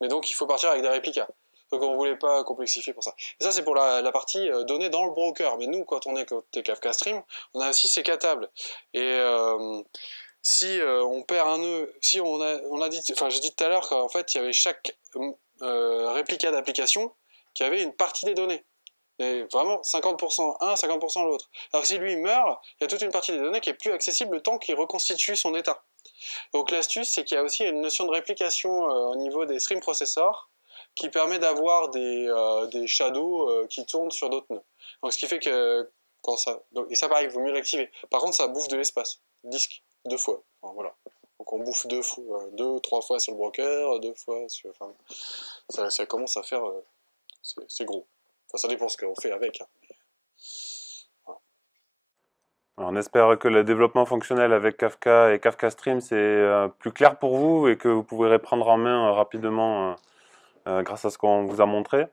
Mais donc il faut partir avec des réplicas. Donc on ne voulait pas complexifier pour ça. Et ça c'est pour la partie données dans le broker. Mais nous, quand on est côté Kafka Stream, on a aussi ces K-tables. Et si on perd un nœud, si on a dit, enfin j'ai dit tout à l'heure qu'en fait il y avait chaque réplica d'application qui avait une partie des données. Et vraiment 50% un, 50% l'autre. Alors si lui il meurt, il y a toute une partie des données qui est plus accessible le temps qu'il reconstitue son état. Donc l'astuce, c'est qu'il y a aussi une notion de réplication au niveau des stream processors qui permet d'avoir des shadows qui tournent sur d'autres nœuds. Donc ce qui fait que quand ça, donc, et ça pareil, il vaut mieux l'activer. Par contre, ça bouffe de l'espace, disque, 2 fois. Enfin, voilà. Donc on bouffe 3 fois sur le broker, 2 fois sur, enfin, ça commence à faire, c'est gros. Enfin, ça dépend ce qu'on fait avec. Hein. Voilà. Alors, on espère que le développement fonctionnel avec Kafka et Kafka Stream c'est plus clair pour vous et que vous pourrez prendre en main rapidement grâce à ce qu'on vous a montré.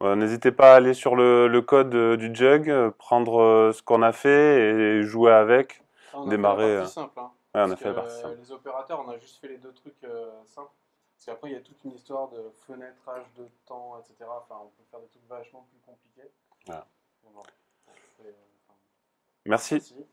N'hésitez pas à aller sur le code du Jug, prendre ce qu'on a fait et jouer avec, démarrer. On a fait la partie simple. Hein, ouais, on a fait la partie simple. Les opérateurs, on a juste fait les 2 trucs simples. Parce qu'après, il y a toute une histoire de fenêtrage de temps, etc. Enfin, on peut faire des trucs vachement plus compliqués. Voilà. Bon, Merci. Merci.